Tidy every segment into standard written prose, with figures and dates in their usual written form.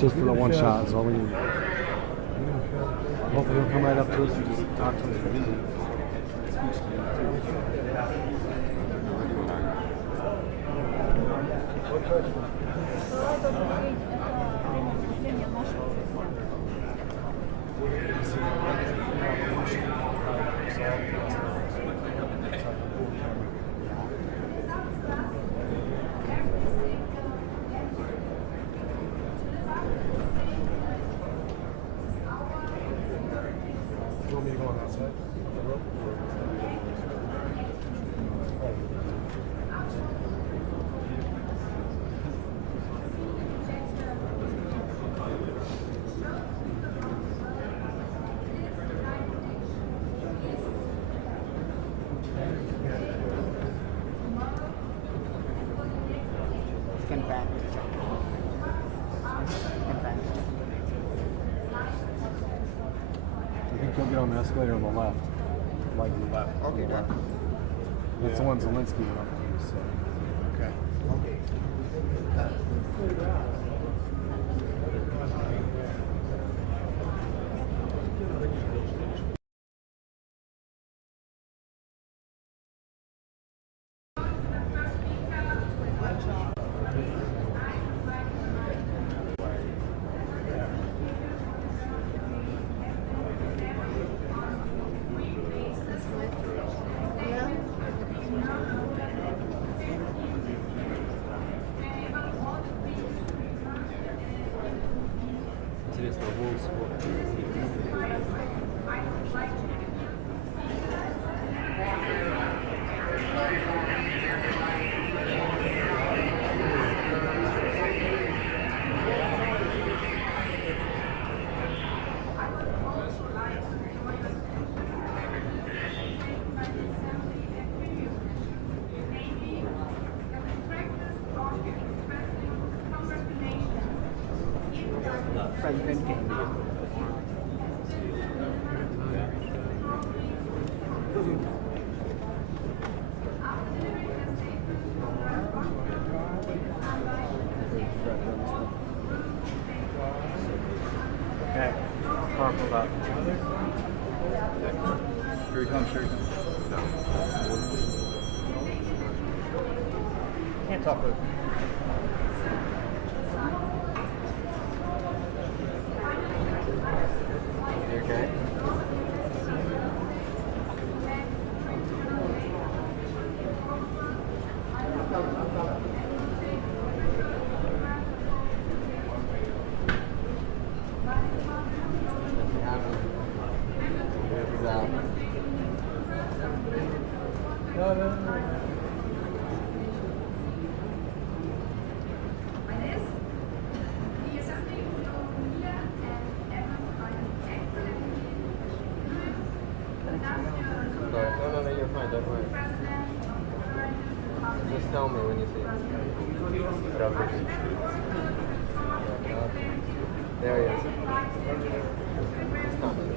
Just for the one shot is all we need. Hopefully he'll come right up to us and just talk to us. You'll get on the escalator on the left. Like the left. Okay, left. That's the one Zelensky went up to. So. Okay. Okay. Okay, talk about. Here he comes, here he comes. Can't talk with. You okay? No, you're fine, don't worry. Just tell me when you see it. There he is. He's coming.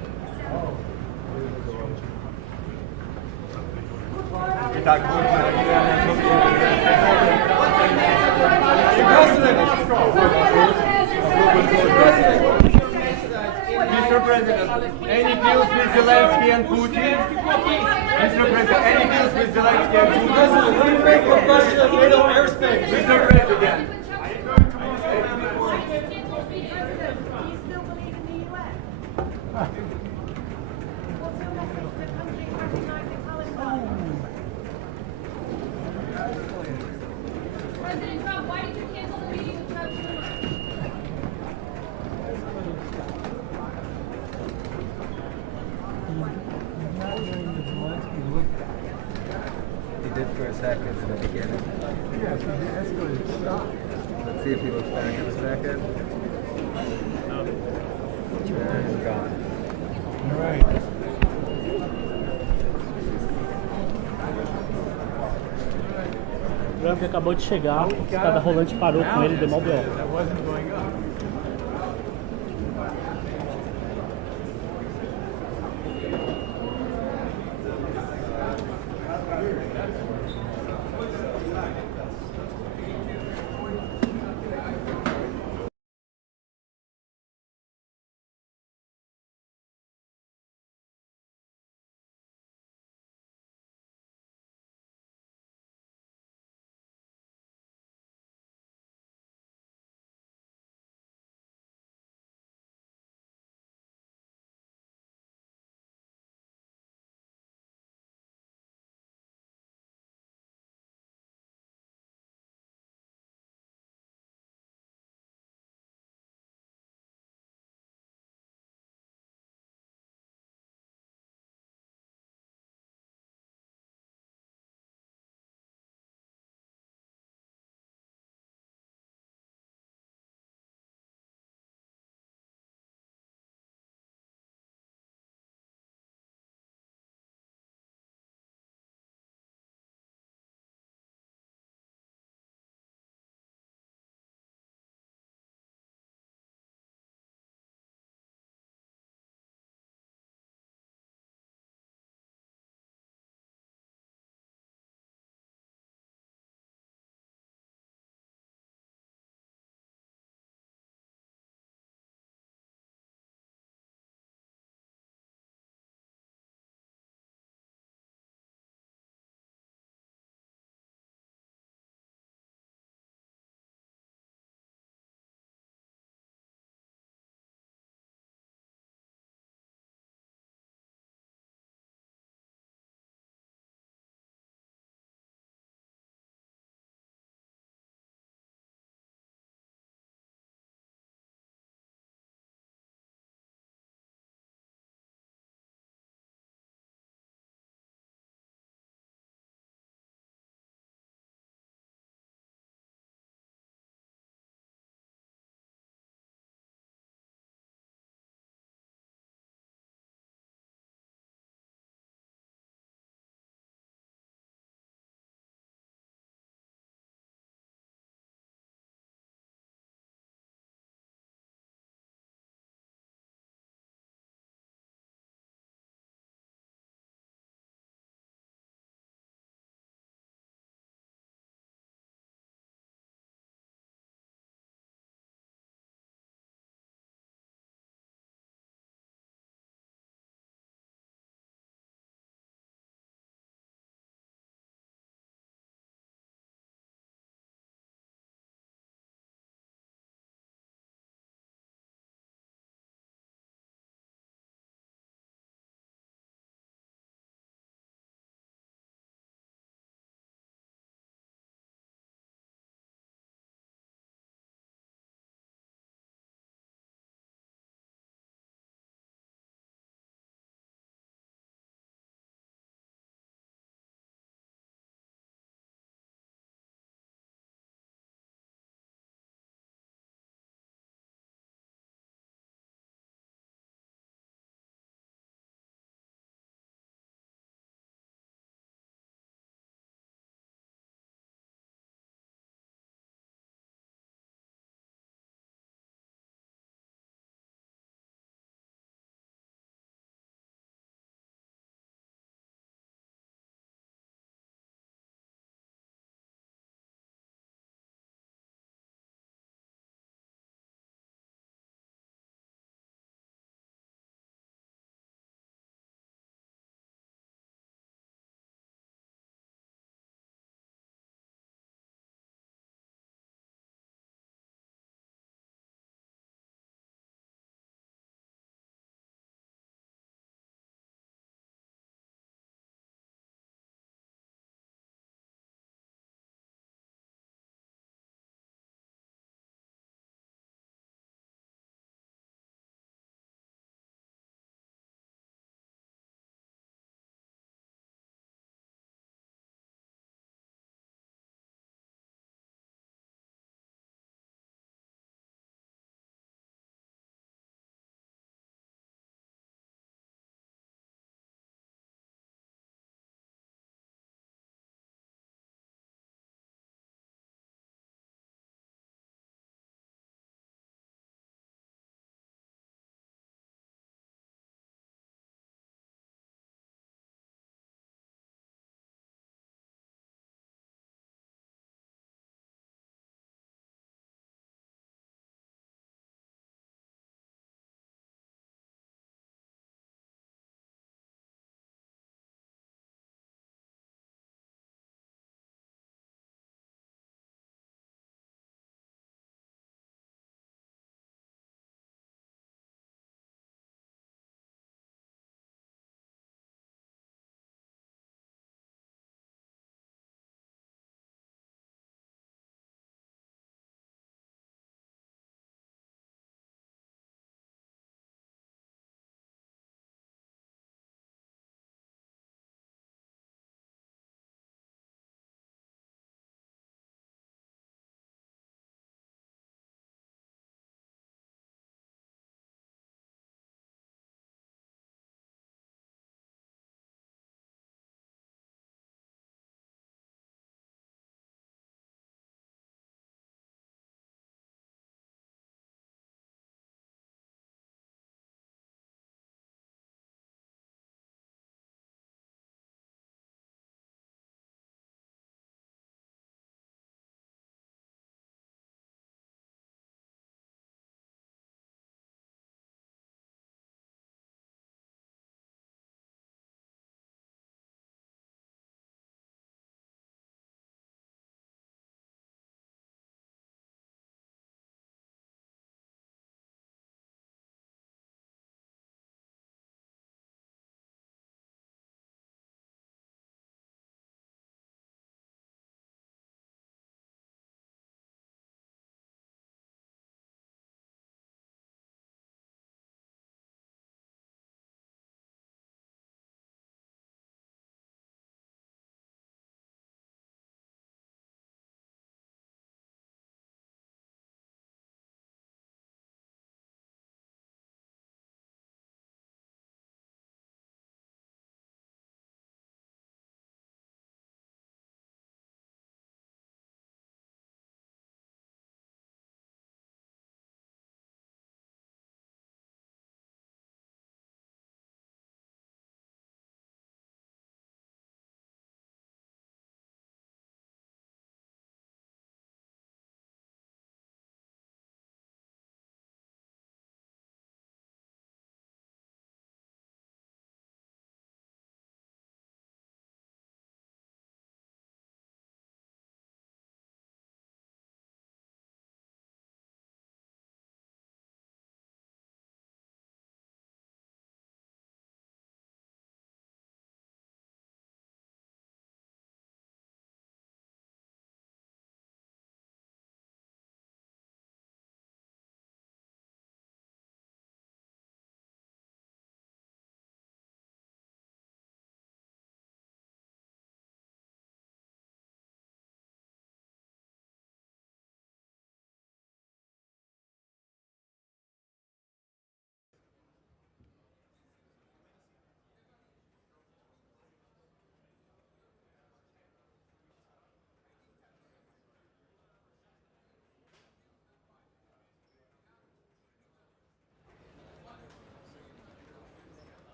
Mr. President, any deals with Zelensky and Putin? Mr. President, any deals with Zelensky and Putin? Mr. President. President Trump, why did you cancel the meeting with Chuck Schumer? He did for a second in the beginning. Yeah, that's good. Let's see if he looks back in a second. And he's gone. All right. O Trump acabou de chegar, a escada rolante parou com ele, deu mal B.O. That wasn't going up.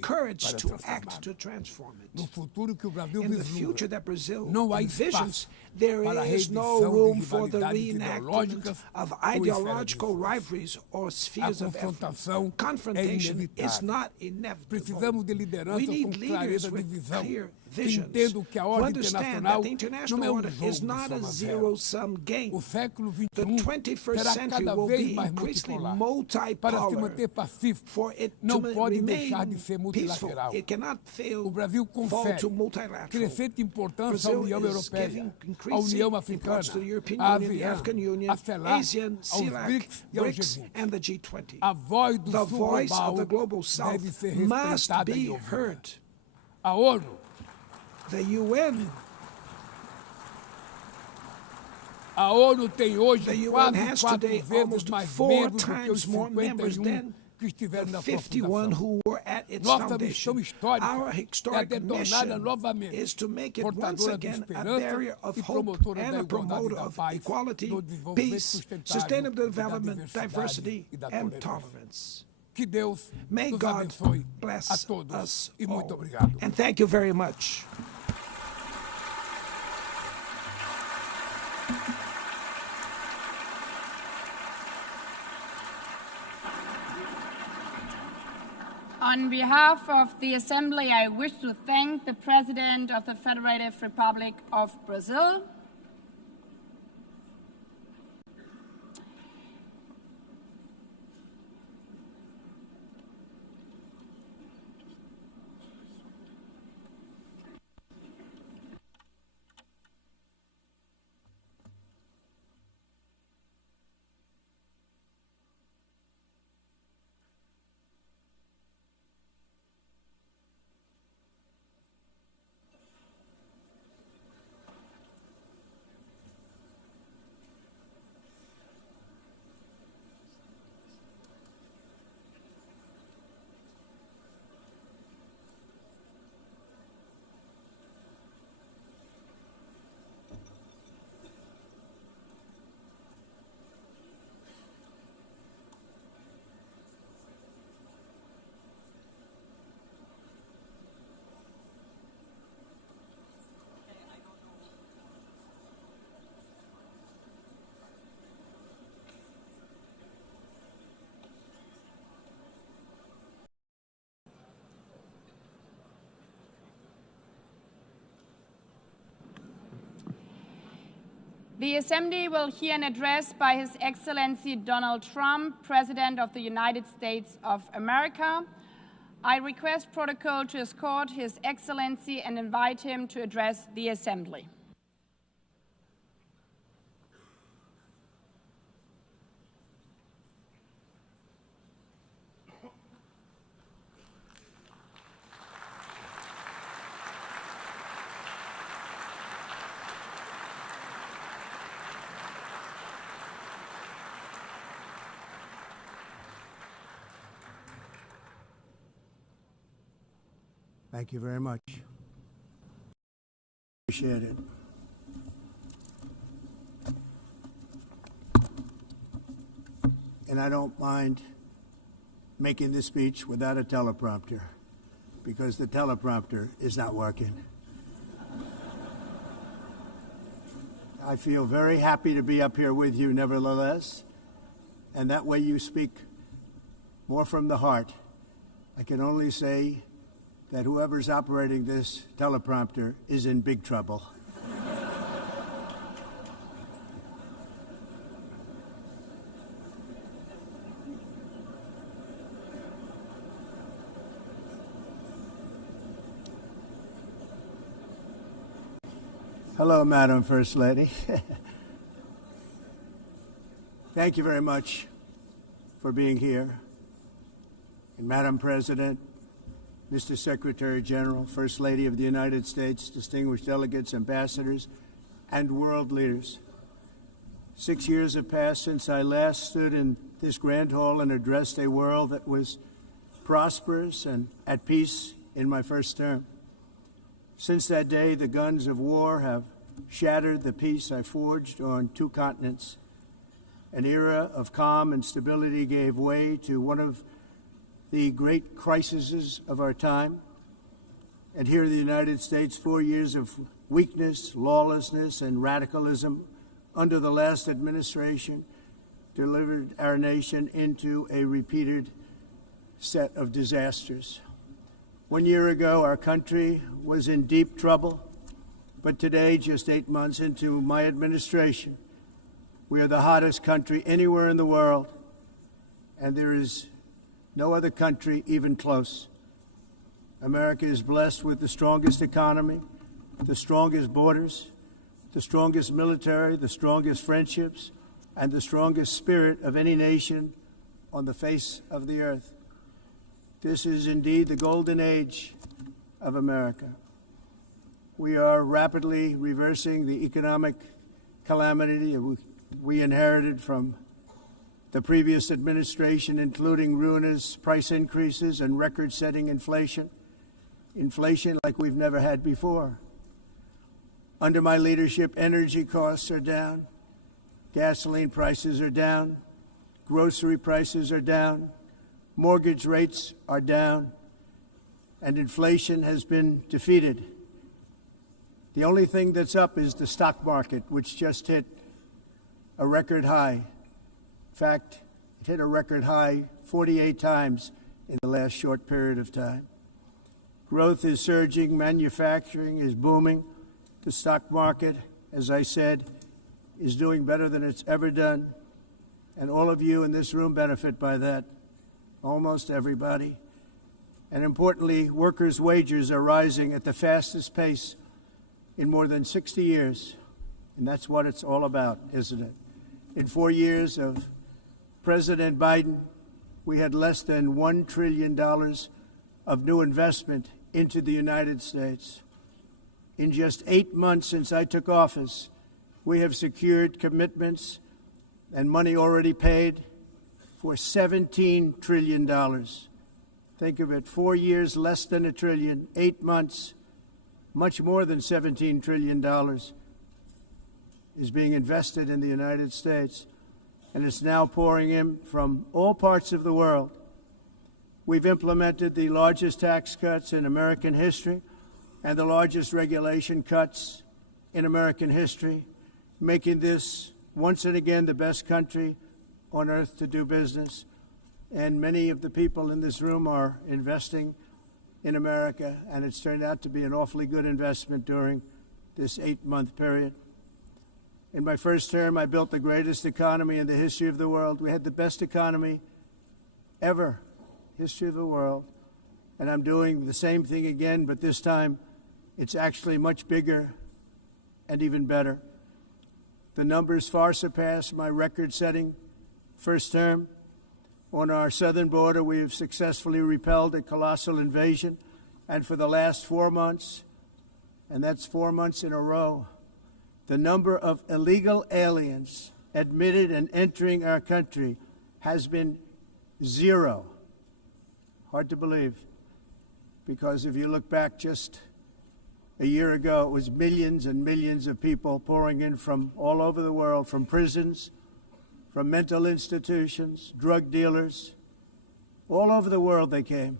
courage to act to transform it. In the future that Brazil envisions, there is no room for the reenactment of ideological rivalries or spheres of influence. Confrontation is not inevitable. We need leaders with clear visions who understand that the international order is not a zero-sum game. The 21st century will be increasingly multipolar. For it to remain peaceful, it cannot fall to multilateral. Brazil is giving increasing importance to the European Union, the African Union, ASEAN, CELAC, BRICS, and the G20. The voice of the Global South must be heard. The UN. The UN has today almost 4 times more members than the 51 who were at its foundation. Our historic mission is to make it once again a barrier of hope and a promoter of equality, peace, sustainable development, diversity, and tolerance. May God bless us all. And thank you very much. On behalf of the Assembly, I wish to thank the President of the Federative Republic of Brazil, the Assembly will hear an address by His Excellency Donald Trump, President of the United States of America. I request protocol to escort His Excellency and invite him to address the Assembly. Thank you very much. Appreciate it. And I don't mind making this speech without a teleprompter, because the teleprompter is not working. I feel very happy to be up here with you nevertheless, and that way you speak more from the heart. I can only say that whoever's operating this teleprompter is in big trouble. Hello, Madam First Lady. Thank you very much for being here. And Madam President, Mr. Secretary General, First Lady of the United States, distinguished delegates, ambassadors, and world leaders. 6 years have passed since I last stood in this grand hall and addressed a world that was prosperous and at peace in my first term. Since that day, the guns of war have shattered the peace I forged on 2 continents. An era of calm and stability gave way to one of the great crises of our time. And here in the United States, 4 years of weakness, lawlessness, and radicalism under the last administration delivered our nation into a repeated set of disasters. 1 year ago, our country was in deep trouble, but today, just 8 months into my administration, we are the hottest country anywhere in the world, and there is no other country even close. America is blessed with the strongest economy, the strongest borders, the strongest military, the strongest friendships, and the strongest spirit of any nation on the face of the earth. This is indeed the golden age of America. We are rapidly reversing the economic calamity we inherited from the previous administration, including ruinous price increases and record-setting inflation like we've never had before. Under my leadership, energy costs are down, gasoline prices are down, grocery prices are down, mortgage rates are down, and inflation has been defeated. The only thing that's up is the stock market, which just hit a record high. In fact, it hit a record high 48 times in the last short period of time. Growth is surging, manufacturing is booming. The stock market, as I said, is doing better than it's ever done. And all of you in this room benefit by that, almost everybody. And importantly, workers' wages are rising at the fastest pace in more than 60 years. And that's what it's all about, isn't it? In 4 years of President Biden, we had less than $1 trillion of new investment into the United States. In just 8 months since I took office, we have secured commitments and money already paid for $17 trillion. Think of it, 4 years, less than $1 trillion, 8 months, much more than $17 trillion is being invested in the United States, and it's now pouring in from all parts of the world. We've implemented the largest tax cuts in American history and the largest regulation cuts in American history, making this once and again the best country on earth to do business. And many of the people in this room are investing in America, and it's turned out to be an awfully good investment during this 8-month period. In my first term, I built the greatest economy in the history of the world. We had the best economy ever, history of the world. And I'm doing the same thing again, but this time it's actually much bigger and even better. The numbers far surpass my record-setting first term. On our southern border, we have successfully repelled a colossal invasion. And for the last 4 months, and that's 4 months in a row, the number of illegal aliens admitted and entering our country has been 0. Hard to believe, because if you look back just a year ago, it was millions and millions of people pouring in from all over the world, from prisons, from mental institutions, drug dealers. All over the world they came.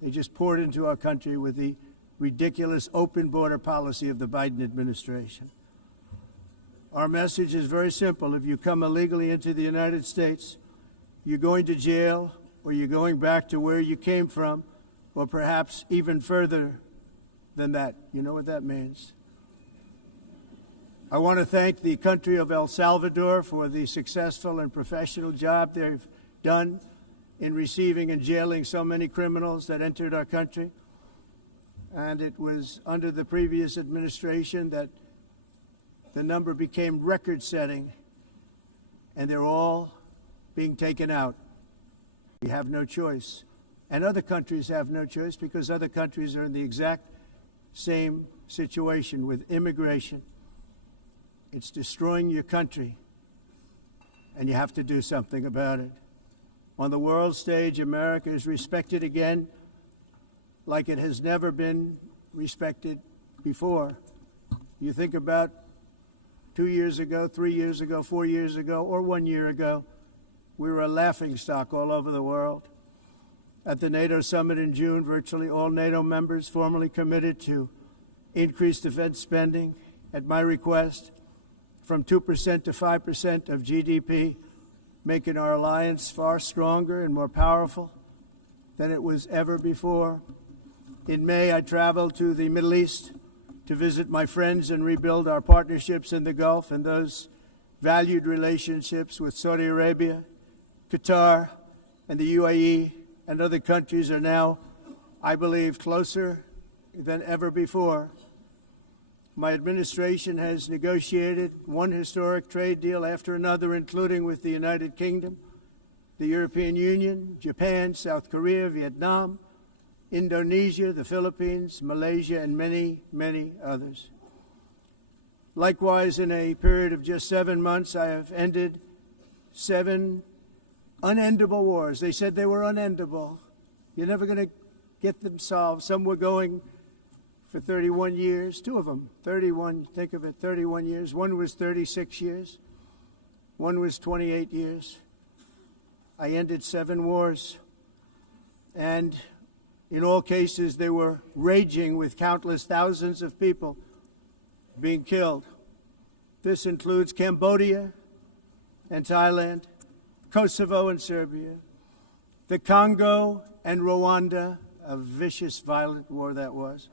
They just poured into our country with the ridiculous open border policy of the Biden administration. Our message is very simple. If you come illegally into the United States, you're going to jail, or you're going back to where you came from, or perhaps even further than that. You know what that means. I want to thank the country of El Salvador for the successful and professional job they've done in receiving and jailing so many criminals that entered our country. And it was under the previous administration that the number became record-setting, and they're all being taken out. We have no choice. And other countries have no choice, because other countries are in the exact same situation with immigration. It's destroying your country, and you have to do something about it. On the world stage, America is respected again like it has never been respected before. You think about 2 years ago, 3 years ago, 4 years ago, or 1 year ago, we were a laughingstock all over the world. At the NATO summit in June, virtually all NATO members formally committed to increase defense spending at my request from 2% to 5% of GDP, making our alliance far stronger and more powerful than it was ever before. In May, I traveled to the Middle East to visit my friends and rebuild our partnerships in the Gulf and those valued relationships with Saudi Arabia, Qatar, and the UAE and other countries are now, I believe, closer than ever before. My administration has negotiated one historic trade deal after another, including with the United Kingdom, the European Union, Japan, South Korea, Vietnam, Indonesia, the Philippines, Malaysia, and many, many others. Likewise, in a period of just 7 months, I have ended 7 unendable wars. They said they were unendable. You're never going to get them solved. Some were going for 31 years, 2 of them, 31, think of it, 31 years. One was 36 years. One was 28 years. I ended 7 wars. And in all cases, they were raging with countless thousands of people being killed. This includes Cambodia and Thailand, Kosovo and Serbia, the Congo and Rwanda, a vicious, violent war that was,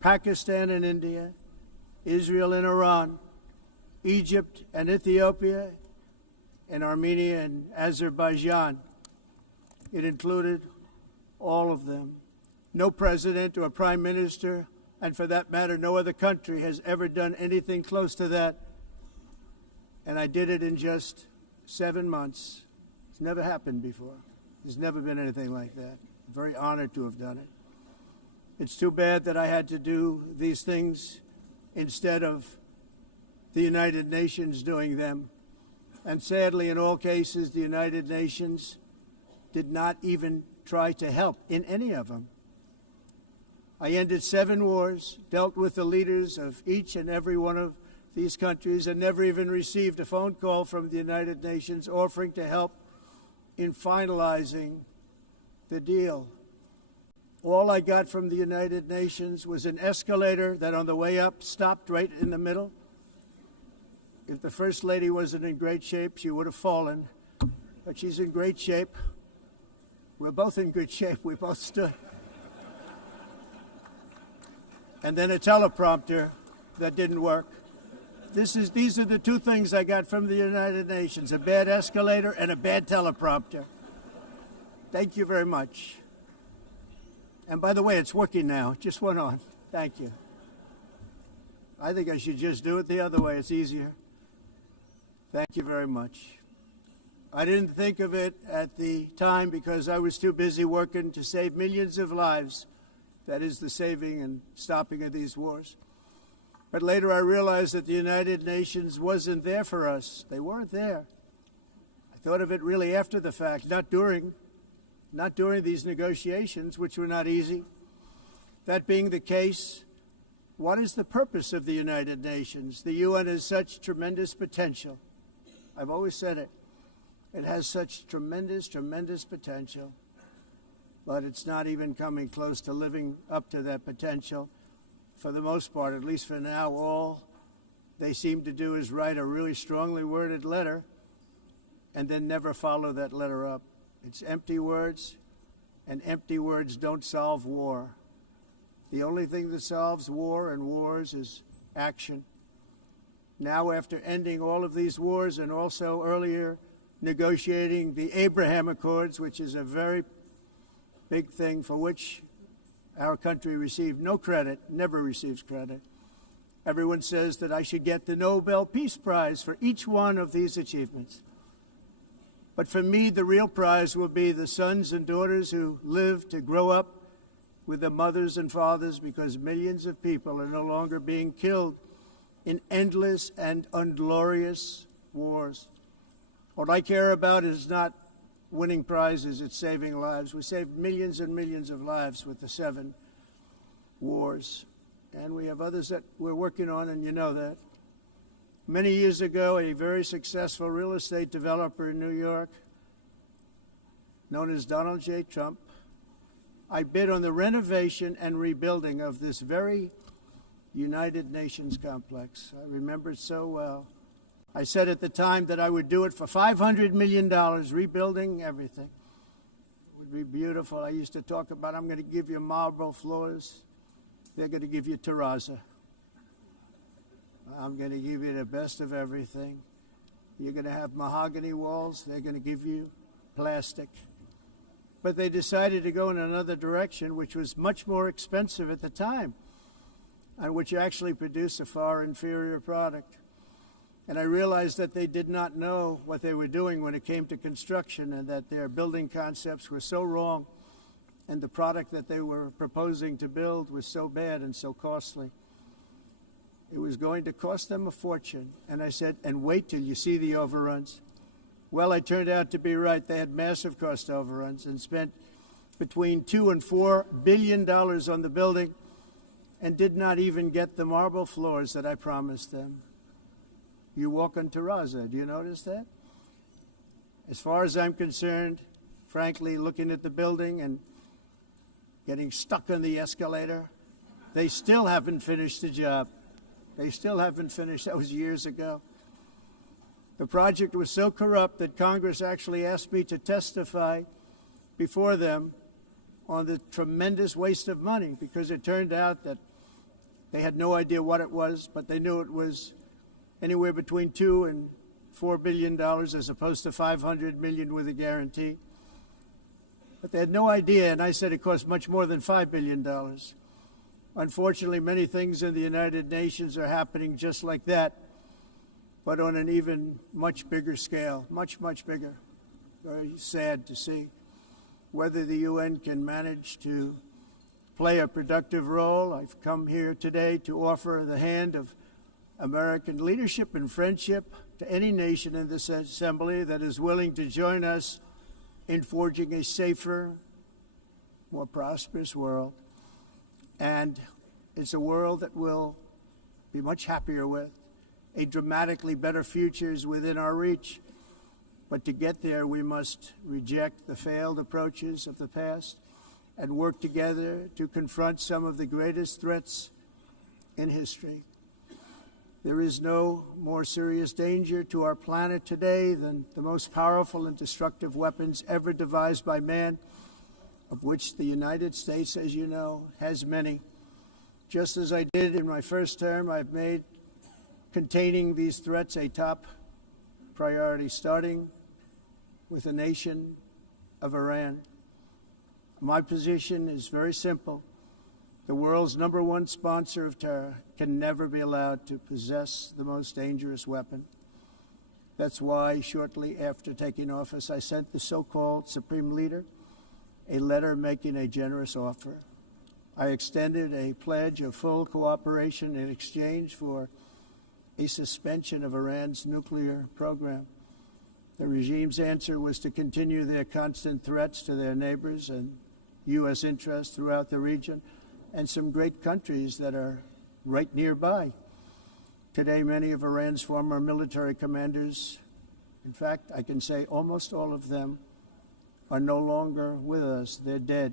Pakistan and India, Israel and Iran, Egypt and Ethiopia, and Armenia and Azerbaijan. It included all of them. No president or prime minister, and for that matter, no other country has ever done anything close to that. And I did it in just 7 months. It's never happened before. There's never been anything like that. I'm very honored to have done it. It's too bad that I had to do these things instead of the United Nations doing them. And sadly, in all cases, the United Nations did not even try to help in any of them. I ended 7 wars, dealt with the leaders of each and every one of these countries, and never even received a phone call from the United Nations offering to help in finalizing the deal. All I got from the United Nations was an escalator that on the way up stopped right in the middle. If the First Lady wasn't in great shape, she would have fallen, but she's in great shape. We're both in good shape. We both stood. And then a teleprompter that didn't work. These are the 2 things I got from the United Nations, a bad escalator and a bad teleprompter. Thank you very much. And by the way, it's working now. It just went on. Thank you. I think I should just do it the other way. It's easier. Thank you very much. I didn't think of it at the time because I was too busy working to save millions of lives. That is the saving and stopping of these wars. But later I realized that the United Nations wasn't there for us. They weren't there. I thought of it really after the fact, not during these negotiations, which were not easy. That being the case, what is the purpose of the United Nations? The UN has such tremendous potential. I've always said it. It has such tremendous, tremendous potential. But it's not even coming close to living up to that potential. For the most part, at least for now, all they seem to do is write a really strongly worded letter and then never follow that letter up. It's empty words, and empty words don't solve war. The only thing that solves war and wars is action. Now, after ending all of these wars and also earlier negotiating the Abraham Accords, which is a very big thing for which our country received no credit, never receives credit. Everyone says that I should get the Nobel Peace Prize for each one of these achievements. But for me, the real prize will be the sons and daughters who live to grow up with their mothers and fathers, because millions of people are no longer being killed in endless and unglorious wars. What I care about is not winning prizes, it's saving lives. We saved millions and millions of lives with the 7 wars. And we have others that we're working on, and you know that. Many years ago, a very successful real estate developer in New York, known as Donald J. Trump, I bid on the renovation and rebuilding of this very United Nations complex. I remember it so well. I said at the time that I would do it for $500 million, rebuilding everything. It would be beautiful. I used to talk about, I'm going to give you marble floors. They're going to give you terrazzo. I'm going to give you the best of everything. You're going to have mahogany walls. They're going to give you plastic. But they decided to go in another direction, which was much more expensive at the time, and which actually produced a far inferior product. And I realized that they did not know what they were doing when it came to construction, and that their building concepts were so wrong, and the product that they were proposing to build was so bad and so costly. It was going to cost them a fortune. And I said, and wait till you see the overruns. Well, I turned out to be right. They had massive cost overruns and spent between $2 and $4 billion on the building and did not even get the marble floors that I promised them. You walk on terrazzo. Do you notice that? As far as I'm concerned, frankly, looking at the building and getting stuck on the escalator, they still haven't finished the job. They still haven't finished. That was years ago. The project was so corrupt that Congress actually asked me to testify before them on the tremendous waste of money, because it turned out that they had no idea what it was, but they knew it was anywhere between $2 and $4 billion as opposed to $500 million with a guarantee. But they had no idea, and I said it cost much more than $5 billion. Unfortunately, many things in the United Nations are happening just like that, but on an even much bigger scale, much, much bigger. Very sad to see. Whether the UN can manage to play a productive role, I've come here today to offer the hand of American leadership and friendship to any nation in this assembly that is willing to join us in forging a safer, more prosperous world. And it's a world that we'll be much happier with. A dramatically better future is within our reach. But to get there, we must reject the failed approaches of the past and work together to confront some of the greatest threats in history. There is no more serious danger to our planet today than the most powerful and destructive weapons ever devised by man, of which the United States, as you know, has many. Just as I did in my first term, I've made containing these threats a top priority, starting with the nation of Iran. My position is very simple. The world's #1 sponsor of terror can never be allowed to possess the most dangerous weapon. That's why, shortly after taking office, I sent the so-called Supreme Leader a letter making a generous offer. I extended a pledge of full cooperation in exchange for a suspension of Iran's nuclear program. The regime's answer was to continue their constant threats to their neighbors and U.S. interests throughout the region and some great countries that are right nearby. Today, many of Iran's former military commanders, in fact, I can say almost all of them, are no longer with us. They're dead.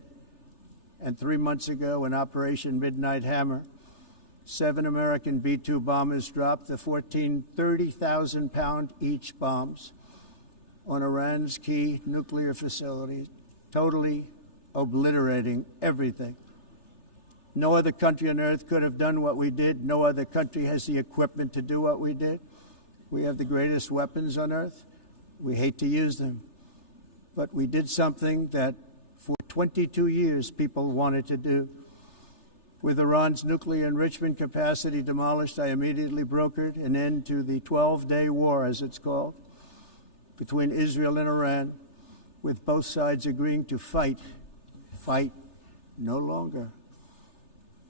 And 3 months ago, in Operation Midnight Hammer, 7 American B-2 bombers dropped the 14 30,000-pound each bombs on Iran's key nuclear facilities, totally obliterating everything. No other country on earth could have done what we did. No other country has the equipment to do what we did. We have the greatest weapons on earth. We hate to use them. But we did something that for 22 years people wanted to do. With Iran's nuclear enrichment capacity demolished, I immediately brokered an end to the 12-day war, as it's called, between Israel and Iran, with both sides agreeing to fight no longer.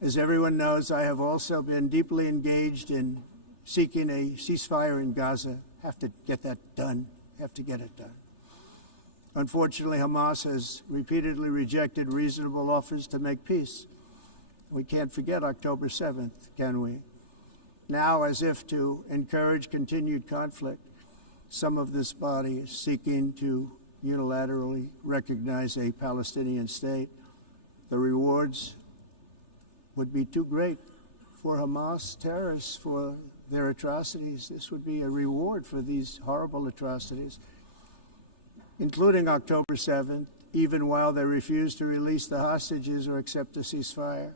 As everyone knows, I have also been deeply engaged in seeking a ceasefire in Gaza. Have to get that done. Have to get it done. Unfortunately, Hamas has repeatedly rejected reasonable offers to make peace. We can't forget October 7th, can we? Now, as if to encourage continued conflict, some of this body is seeking to unilaterally recognize a Palestinian state. the rewards would be too great for Hamas terrorists for their atrocities. This would be a reward for these horrible atrocities, including October 7th, even while they refuse to release the hostages or accept a ceasefire.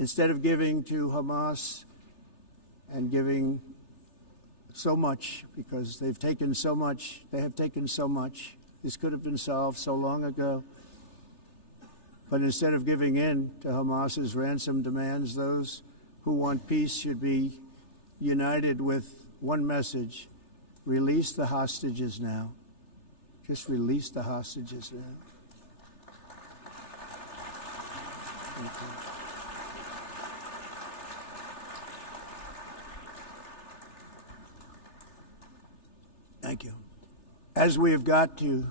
Instead of giving to Hamas and giving so much, because they've taken so much, they have taken so much. This could have been solved so long ago. But instead of giving in to Hamas's ransom demands, those who want peace should be united with one message: release the hostages now. Just release the hostages now. Thank you. Thank you. As we have got to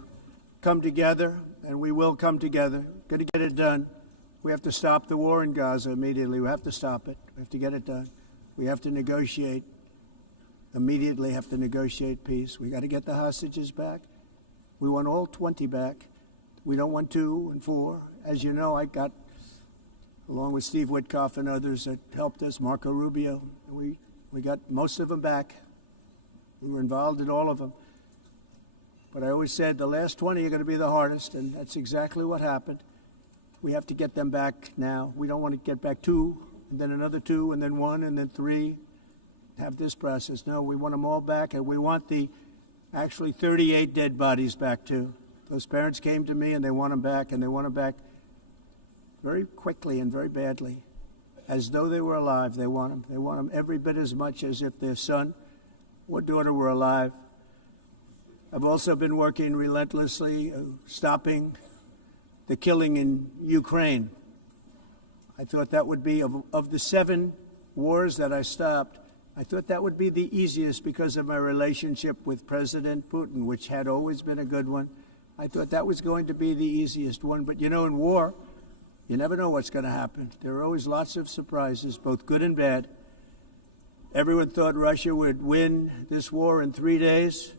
come together, and we will come together, got to get it done. We have to stop the war in Gaza immediately. We have to stop it. We have to get it done. We have to negotiate, immediately have to negotiate peace. We got to get the hostages back. We want all 20 back. We don't want 2 and 4. As you know, I got, along with Steve Witkoff and others that helped us, Marco Rubio, we got most of them back. We were involved in all of them. But I always said the last 20 are going to be the hardest, and that's exactly what happened. We have to get them back now. We don't want to get back 2, and then another 2, and then 1, and then 3. Have this process. No, we want them all back, and we want the actually 38 dead bodies back too. Those parents came to me, and they want them back, and they want them back very quickly and very badly, as though they were alive. They want them. They want them every bit as much as if their son or daughter were alive. I've also been working relentlessly, stopping the killing in Ukraine. I thought that would be, of the 7 wars that I stopped, I thought that would be the easiest because of my relationship with President Putin, which had always been a good one. I thought that was going to be the easiest one. But, you know, in war, you never know what's going to happen. There are always lots of surprises, both good and bad. Everyone thought Russia would win this war in 3 days.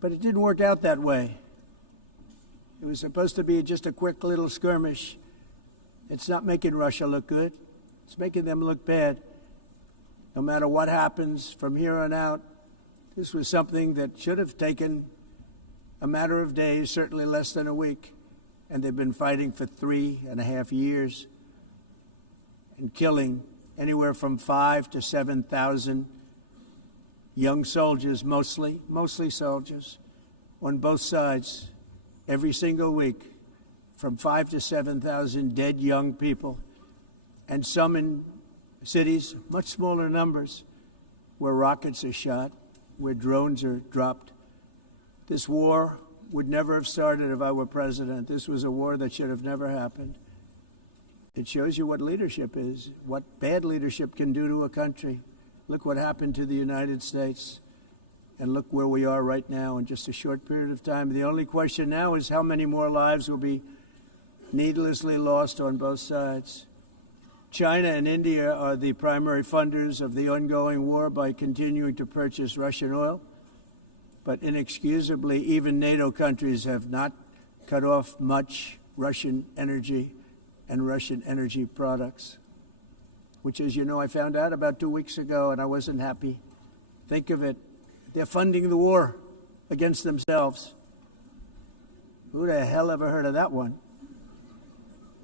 But it didn't work out that way. It was supposed to be just a quick little skirmish. It's not making Russia look good. It's making them look bad. No matter what happens from here on out, this was something that should have taken a matter of days, certainly less than a week. And they've been fighting for 3.5 years and killing anywhere from 5,000 to 7,000 young soldiers, mostly soldiers, on both sides, every single week, from 5,000 to 7,000 dead young people, and some in cities, much smaller numbers, where rockets are shot, where drones are dropped. This war would never have started if I were president. This was a war that should have never happened. It shows you what leadership is, what bad leadership can do to a country. Look what happened to the United States, and look where we are right now in just a short period of time. The only question now is how many more lives will be needlessly lost on both sides. China and India are the primary funders of the ongoing war by continuing to purchase Russian oil. But inexcusably, even NATO countries have not cut off much Russian energy and Russian energy products, which, as you know, I found out about 2 weeks ago, and I wasn't happy. Think of it. They're funding the war against themselves. Who the hell ever heard of that one?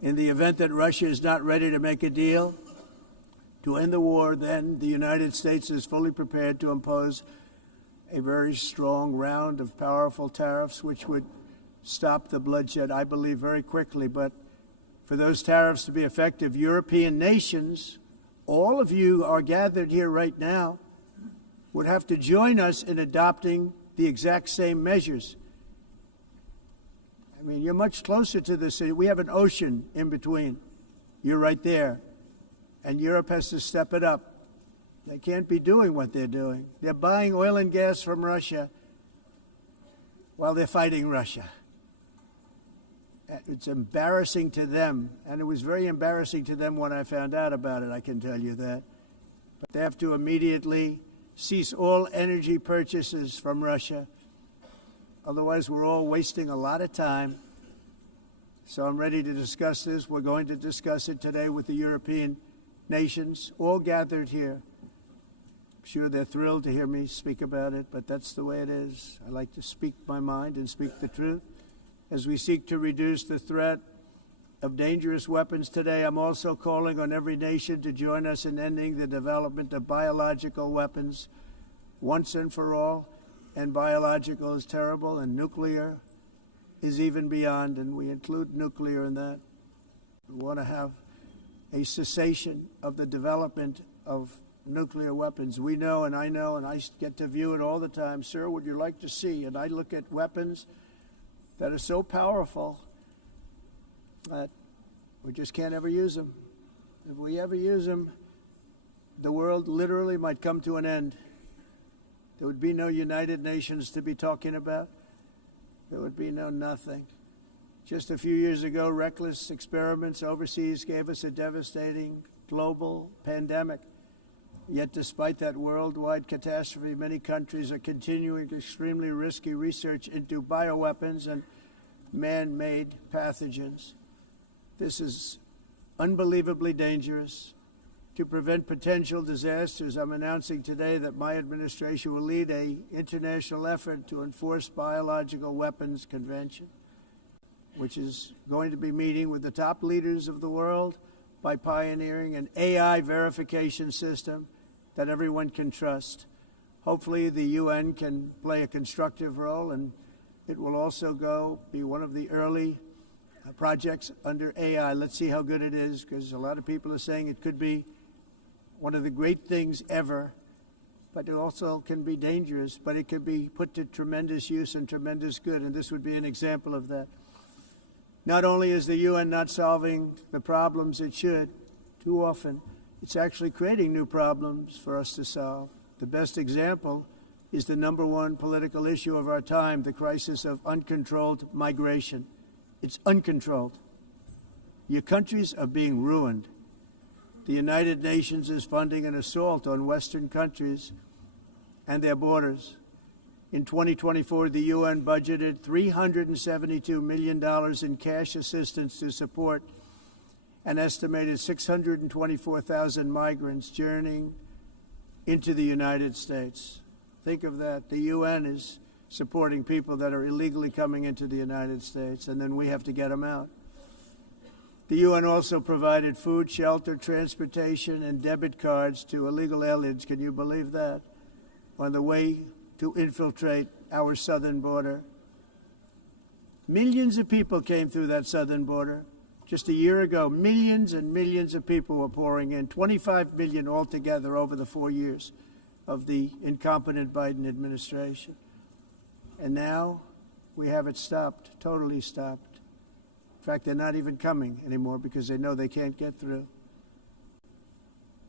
In the event that Russia is not ready to make a deal to end the war, then the United States is fully prepared to impose a very strong round of powerful tariffs, which would stop the bloodshed, I believe, very quickly. But for those tariffs to be effective, European nations, all of you are gathered here right now, would have to join us in adopting the exact same measures. I mean, you're much closer to the city. We have an ocean in between. You're right there. And Europe has to step it up. They can't be doing what they're doing. They're buying oil and gas from Russia while they're fighting Russia. It's embarrassing to them, and it was very embarrassing to them when I found out about it, I can tell you that. But they have to immediately cease all energy purchases from Russia. Otherwise, we're all wasting a lot of time So I'm ready to discuss this. We're going to discuss it today with the European nations, all gathered here. I'm sure they're thrilled to hear me speak about it, but that's the way it is. I like to speak my mind and speak the truth. As we seek to reduce the threat of dangerous weapons today, I'm also calling on every nation to join us in ending the development of biological weapons once and for all. And biological is terrible, and nuclear is even beyond, and we include nuclear in that. We want to have a cessation of the development of nuclear weapons. We know, and I get to view it all the time. Sir, would you like to see? And I look at weapons that are so powerful that we just can't ever use them. If we ever use them, the world literally might come to an end. There would be no United Nations to be talking about. There would be no nothing. Just a few years ago, reckless experiments overseas gave us a devastating global pandemic. Yet despite that worldwide catastrophe, many countries are continuing extremely risky research into bioweapons and man-made pathogens. This is unbelievably dangerous. To prevent potential disasters, I'm announcing today that my administration will lead an international effort to enforce Biological Weapons Convention, which is going to be meeting with the top leaders of the world by pioneering an AI verification system that everyone can trust. Hopefully the UN can play a constructive role, and it will also be one of the early projects under AI. Let's see how good it is, because a lot of people are saying it could be one of the great things ever, but it also can be dangerous, but it could be put to tremendous use and tremendous good, and this would be an example of that. Not only is the UN not solving the problems it should, too often, it's actually creating new problems for us to solve. The best example is the #1 political issue of our time, the crisis of uncontrolled migration. It's uncontrolled. Your countries are being ruined. The United Nations is funding an assault on Western countries and their borders. In 2024, the UN budgeted $372 million in cash assistance to support an estimated 624,000 migrants journeying into the United States. Think of that. The UN is supporting people that are illegally coming into the United States, and then we have to get them out. The UN also provided food, shelter, transportation, and debit cards to illegal aliens. Can you believe that? On the way to infiltrate our southern border. Millions of people came through that southern border. Just a year ago, millions and millions of people were pouring in, 25 million altogether over the 4 years of the incompetent Biden administration. And now we have it stopped, totally stopped. In fact, they're not even coming anymore because they know they can't get through.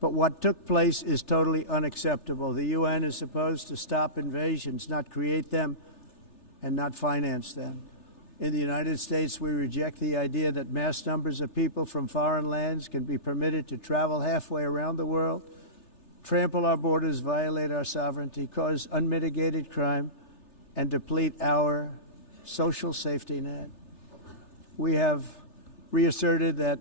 But what took place is totally unacceptable. The UN is supposed to stop invasions, not create them and not finance them. In the United States, we reject the idea that mass numbers of people from foreign lands can be permitted to travel halfway around the world, trample our borders, violate our sovereignty, cause unmitigated crime, and deplete our social safety net. We have reasserted that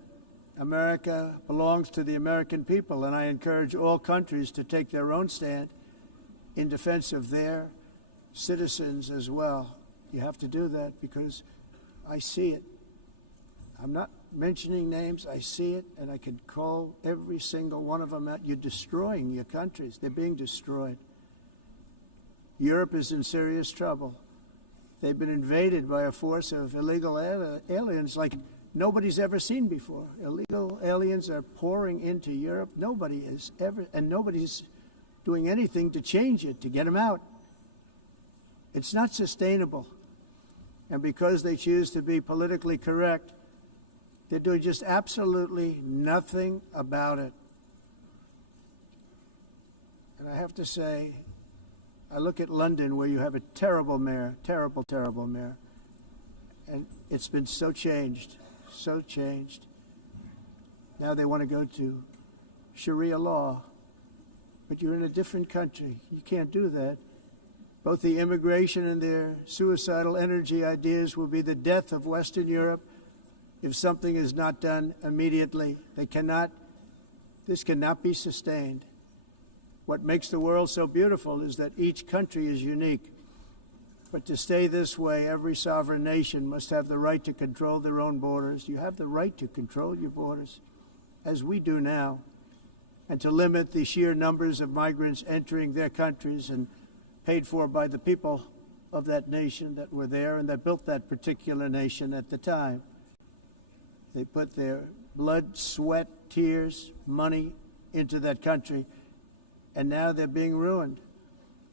America belongs to the American people, and I encourage all countries to take their own stand in defense of their citizens as well. You have to do that because I see it. I'm not mentioning names. I see it, and I can call every single one of them out. You're destroying your countries. They're being destroyed. Europe is in serious trouble. They've been invaded by a force of illegal aliens like nobody's ever seen before. Illegal aliens are pouring into Europe. Nobody is ever, and nobody's doing anything to change it, to get them out. It's not sustainable. And because they choose to be politically correct, they're doing just absolutely nothing about it. And I have to say, I look at London, where you have a terrible mayor, terrible, terrible mayor. And it's been so changed, so changed. Now they want to go to Sharia law. But you're in a different country. You can't do that. Both the immigration and their suicidal energy ideas will be the death of Western Europe if something is not done immediately. This cannot be sustained. What makes the world so beautiful is that each country is unique. But to stay this way, every sovereign nation must have the right to control their own borders. You have the right to control your borders, as we do now, and to limit the sheer numbers of migrants entering their countries and paid for by the people of that nation that were there and that built that particular nation at the time. They put their blood, sweat, tears, money into that country, and now they're being ruined.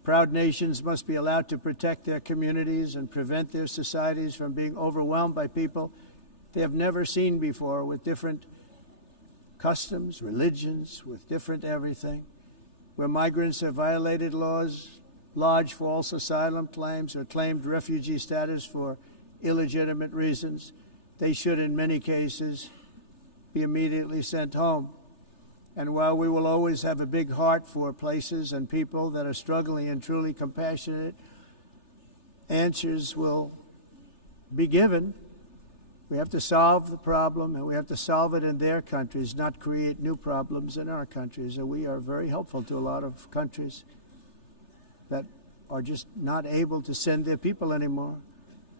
Proud nations must be allowed to protect their communities and prevent their societies from being overwhelmed by people they have never seen before, with different customs, religions, with different everything. Where migrants have violated laws, lodged false asylum claims, or claimed refugee status for illegitimate reasons, they should, in many cases, be immediately sent home. And while we will always have a big heart for places and people that are struggling and truly compassionate, answers will be given. We have to solve the problem, and we have to solve it in their countries, not create new problems in our countries. And we are very helpful to a lot of countries that are just not able to send their people anymore.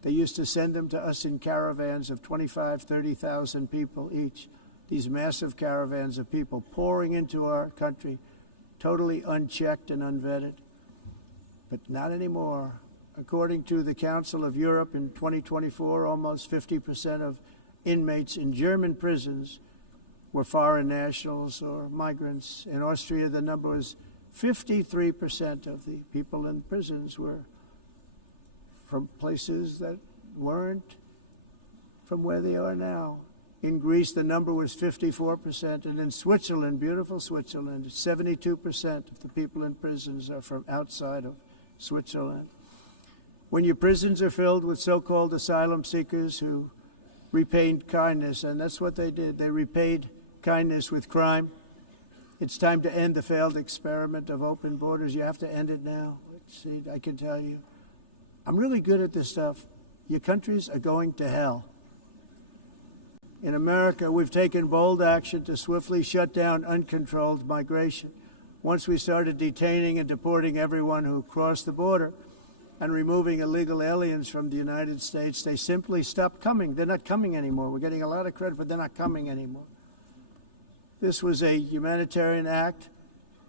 They used to send them to us in caravans of 25,000, 30,000 people each. These massive caravans of people pouring into our country, totally unchecked and unvetted. But not anymore. According to the Council of Europe in 2024, almost 50% of inmates in German prisons were foreign nationals or migrants. In Austria, the number was 53% of the people in prisons were from places that weren't from where they are now. In Greece, the number was 54%, and in Switzerland, beautiful Switzerland, 72% of the people in prisons are from outside of Switzerland. When your prisons are filled with so-called asylum seekers who repaid kindness, and that's what they did, they repaid kindness with crime, it's time to end the failed experiment of open borders. You have to end it now. Let's see, I can tell you, I'm really good at this stuff. Your countries are going to hell. In America, we've taken bold action to swiftly shut down uncontrolled migration. Once we started detaining and deporting everyone who crossed the border and removing illegal aliens from the United States, they simply stopped coming. They're not coming anymore. We're getting a lot of credit, but they're not coming anymore. This was a humanitarian act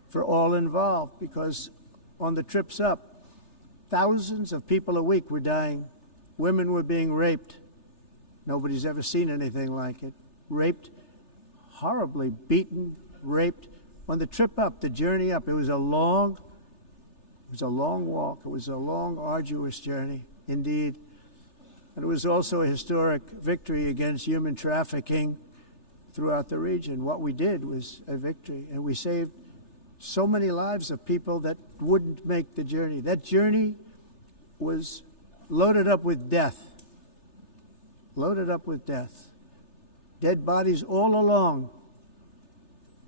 for all involved, because on the trips up, thousands of people a week were dying. Women were being raped. Nobody's ever seen anything like it. Raped, horribly beaten, raped. On the trip up, the journey up, it was a long walk. It was a long, arduous journey, indeed. And it was also a historic victory against human trafficking throughout the region. What we did was a victory, and we saved so many lives of people that wouldn't make the journey. That journey was loaded up with death. Loaded up with death. Dead bodies all along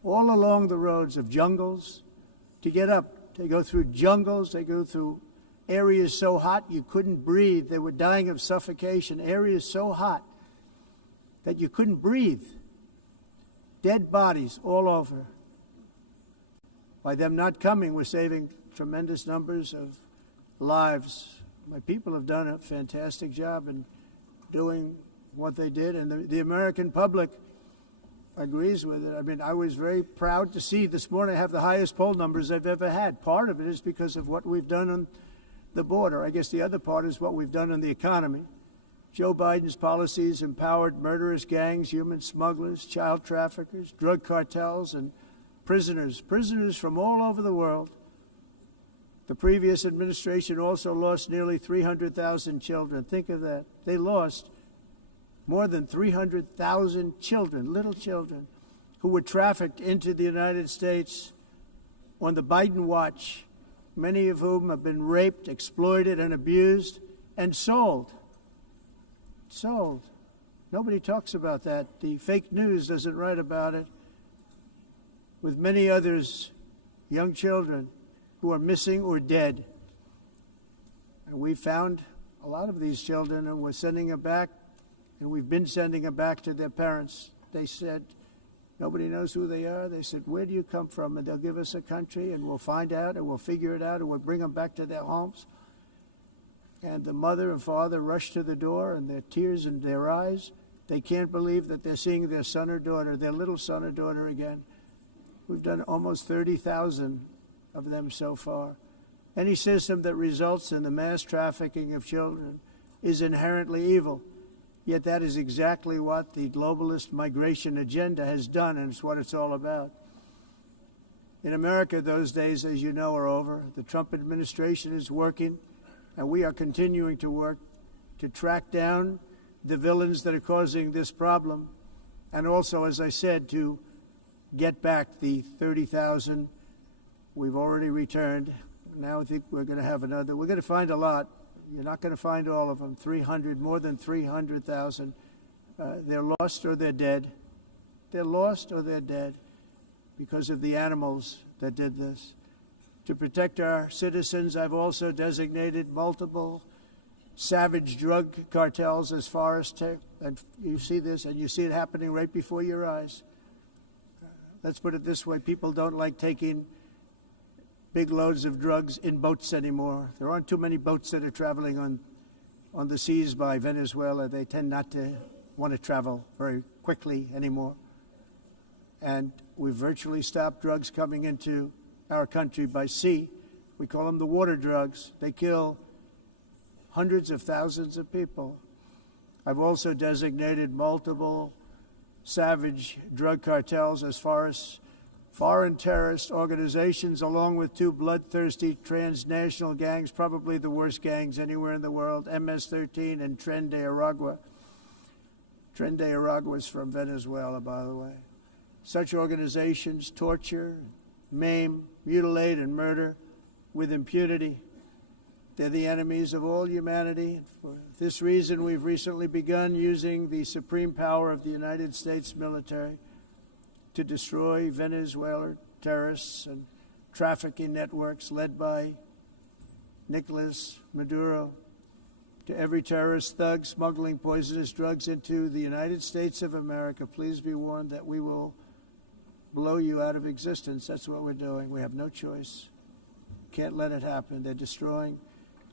the roads of jungles to get up. They go through jungles, they go through areas so hot you couldn't breathe. They were dying of suffocation, areas so hot that you couldn't breathe. Dead bodies all over. By them not coming, we're saving tremendous numbers of lives. My people have done a fantastic job in doing what they did, and the American public agrees with it. I mean, I was very proud to see this morning I have the highest poll numbers I've ever had. Part of it is because of what we've done on the border. I guess the other part is what we've done on the economy. Joe Biden's policies empowered murderous gangs, human smugglers, child traffickers, drug cartels, and prisoners from all over the world. The previous administration also lost nearly 300,000 children. Think of that. They lost more than 300,000 children, little children, who were trafficked into the United States on the Biden watch, many of whom have been raped, exploited, and abused, and sold. Sold. Nobody talks about that. The fake news doesn't write about it. With many others, young children who are missing or dead. And we found a lot of these children, and we're sending them back And we've been sending them back to their parents. They said, nobody knows who they are. They said, where do you come from? And they'll give us a country, and we'll find out, and we'll figure it out, and we'll bring them back to their homes. And the mother and father rush to the door, and their tears in their eyes. They can't believe that they're seeing their son or daughter, their little son or daughter again. We've done almost 30,000 of them so far. Any system that results in the mass trafficking of children is inherently evil. Yet that is exactly what the globalist migration agenda has done, and it's what it's all about. In America, those days, as you know, are over. The Trump administration is working, and we are continuing to work to track down the villains that are causing this problem, and also, as I said, to get back the 30,000 we've already returned. Now I think we're going to have another. We're going to find a lot. You're not going to find all of them. 300, more than 300,000. They're lost or they're dead. They're lost or they're dead because of the animals that did this. To protect our citizens, I've also designated multiple savage drug cartels as far as and you see this, and you see it happening right before your eyes. Let's put it this way. People don't like taking big loads of drugs in boats anymore. There aren't too many boats that are traveling on the seas by Venezuela. They tend not to want to travel very quickly anymore. And we've virtually stopped drugs coming into our country by sea. We call them the water drugs. They kill hundreds of thousands of people. I've also designated multiple savage drug cartels as far as foreign terrorist organizations, along with two bloodthirsty transnational gangs, probably the worst gangs anywhere in the world, MS-13 and Tren de Aragua. Tren de Aragua is from Venezuela, by the way. Such organizations torture, maim, mutilate, and murder with impunity. They're the enemies of all humanity. For this reason, we've recently begun using the supreme power of the United States military to destroy Venezuelan terrorists and trafficking networks led by Nicolas Maduro. To every terrorist thug smuggling poisonous drugs into the United States of America, please be warned that we will blow you out of existence. That's what we're doing. We have no choice. Can't let it happen. They're destroying.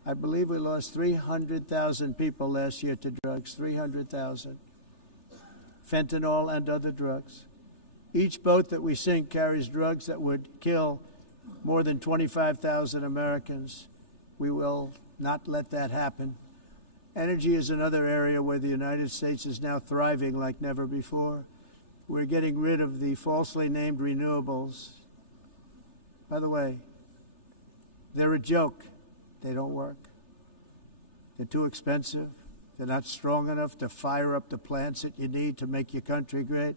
I believe we lost 300,000 people last year to drugs, 300,000. Fentanyl and other drugs. Each boat that we sink carries drugs that would kill more than 25,000 Americans. We will not let that happen. Energy is another area where the United States is now thriving like never before. We're getting rid of the falsely named renewables. By the way, they're a joke. They don't work. They're too expensive. They're not strong enough to fire up the plants that you need to make your country great.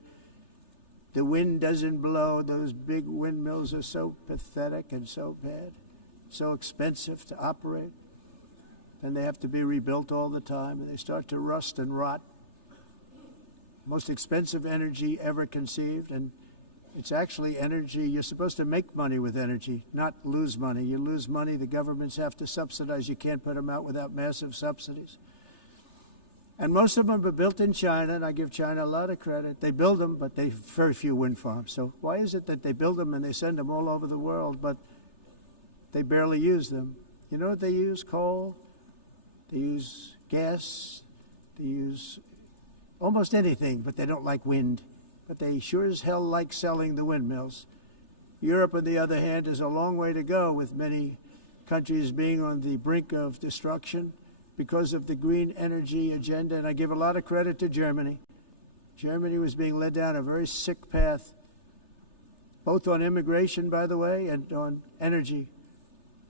The wind doesn't blow. Those big windmills are so pathetic and so bad, so expensive to operate. And they have to be rebuilt all the time, and they start to rust and rot. Most expensive energy ever conceived, and it's actually energy. You're supposed to make money with energy, not lose money. You lose money, the governments have to subsidize. You can't put them out without massive subsidies. And most of them are built in China, and I give China a lot of credit. They build them, but they have very few wind farms. So why is it that they build them and they send them all over the world, but they barely use them? You know what they use? Coal. They use gas. They use almost anything, but they don't like wind. But they sure as hell like selling the windmills. Europe, on the other hand, is a long way to go, with many countries being on the brink of destruction because of the green energy agenda. And I give a lot of credit to Germany. Germany was being led down a very sick path, both on immigration, by the way, and on energy.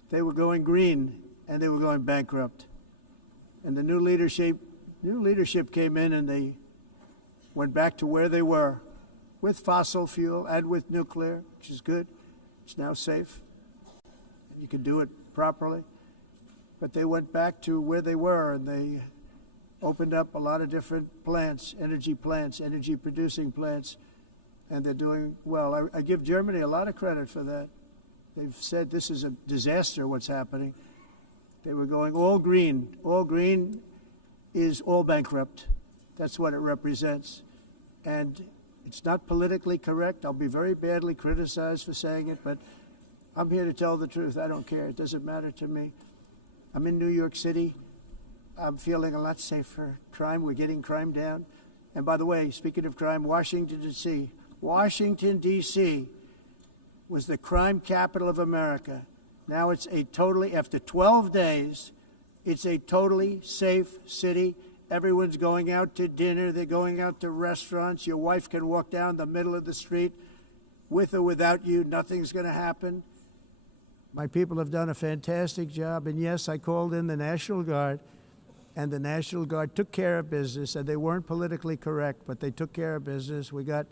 They were going green, and they were going bankrupt. And the new leadership came in, and they went back to where they were, with fossil fuel and with nuclear, which is good. It's now safe. You can do it properly. But they went back to where they were, and they opened up a lot of different plants, energy-producing plants, and they're doing well. I give Germany a lot of credit for that. They've said this is a disaster, what's happening. They were going all green. All green is all bankrupt. That's what it represents. And it's not politically correct. I'll be very badly criticized for saying it, but I'm here to tell the truth. I don't care. It doesn't matter to me. I'm in New York City. I'm feeling a lot safer. Crime, we're getting crime down. And by the way, speaking of crime, Washington, D.C. Washington, D.C. was the crime capital of America. Now it's a totally, after 12 days, it's a totally safe city. Everyone's going out to dinner. They're going out to restaurants. Your wife can walk down the middle of the street with or without you. Nothing's going to happen. My people have done a fantastic job. And yes, I called in the National Guard, and the National Guard took care of business, and they weren't politically correct, but they took care of business. We got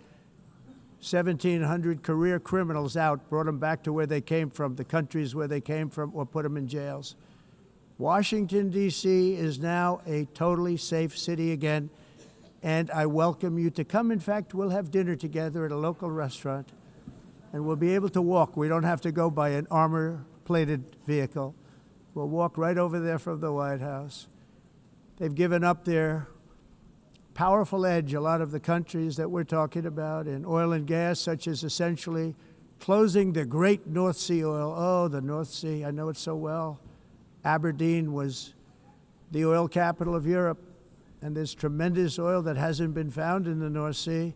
1,700 career criminals out, brought them back to where they came from, the countries where they came from, or put them in jails. Washington, D.C. is now a totally safe city again, and I welcome you to come. In fact, we'll have dinner together at a local restaurant, and we'll be able to walk. We don't have to go by an armor-plated vehicle. We'll walk right over there from the White House. They've given up their powerful edge, a lot of the countries that we're talking about, in oil and gas, such as essentially closing the great North Sea oil. Oh, the North Sea, I know it so well. Aberdeen was the oil capital of Europe, and there's tremendous oil that hasn't been found in the North Sea.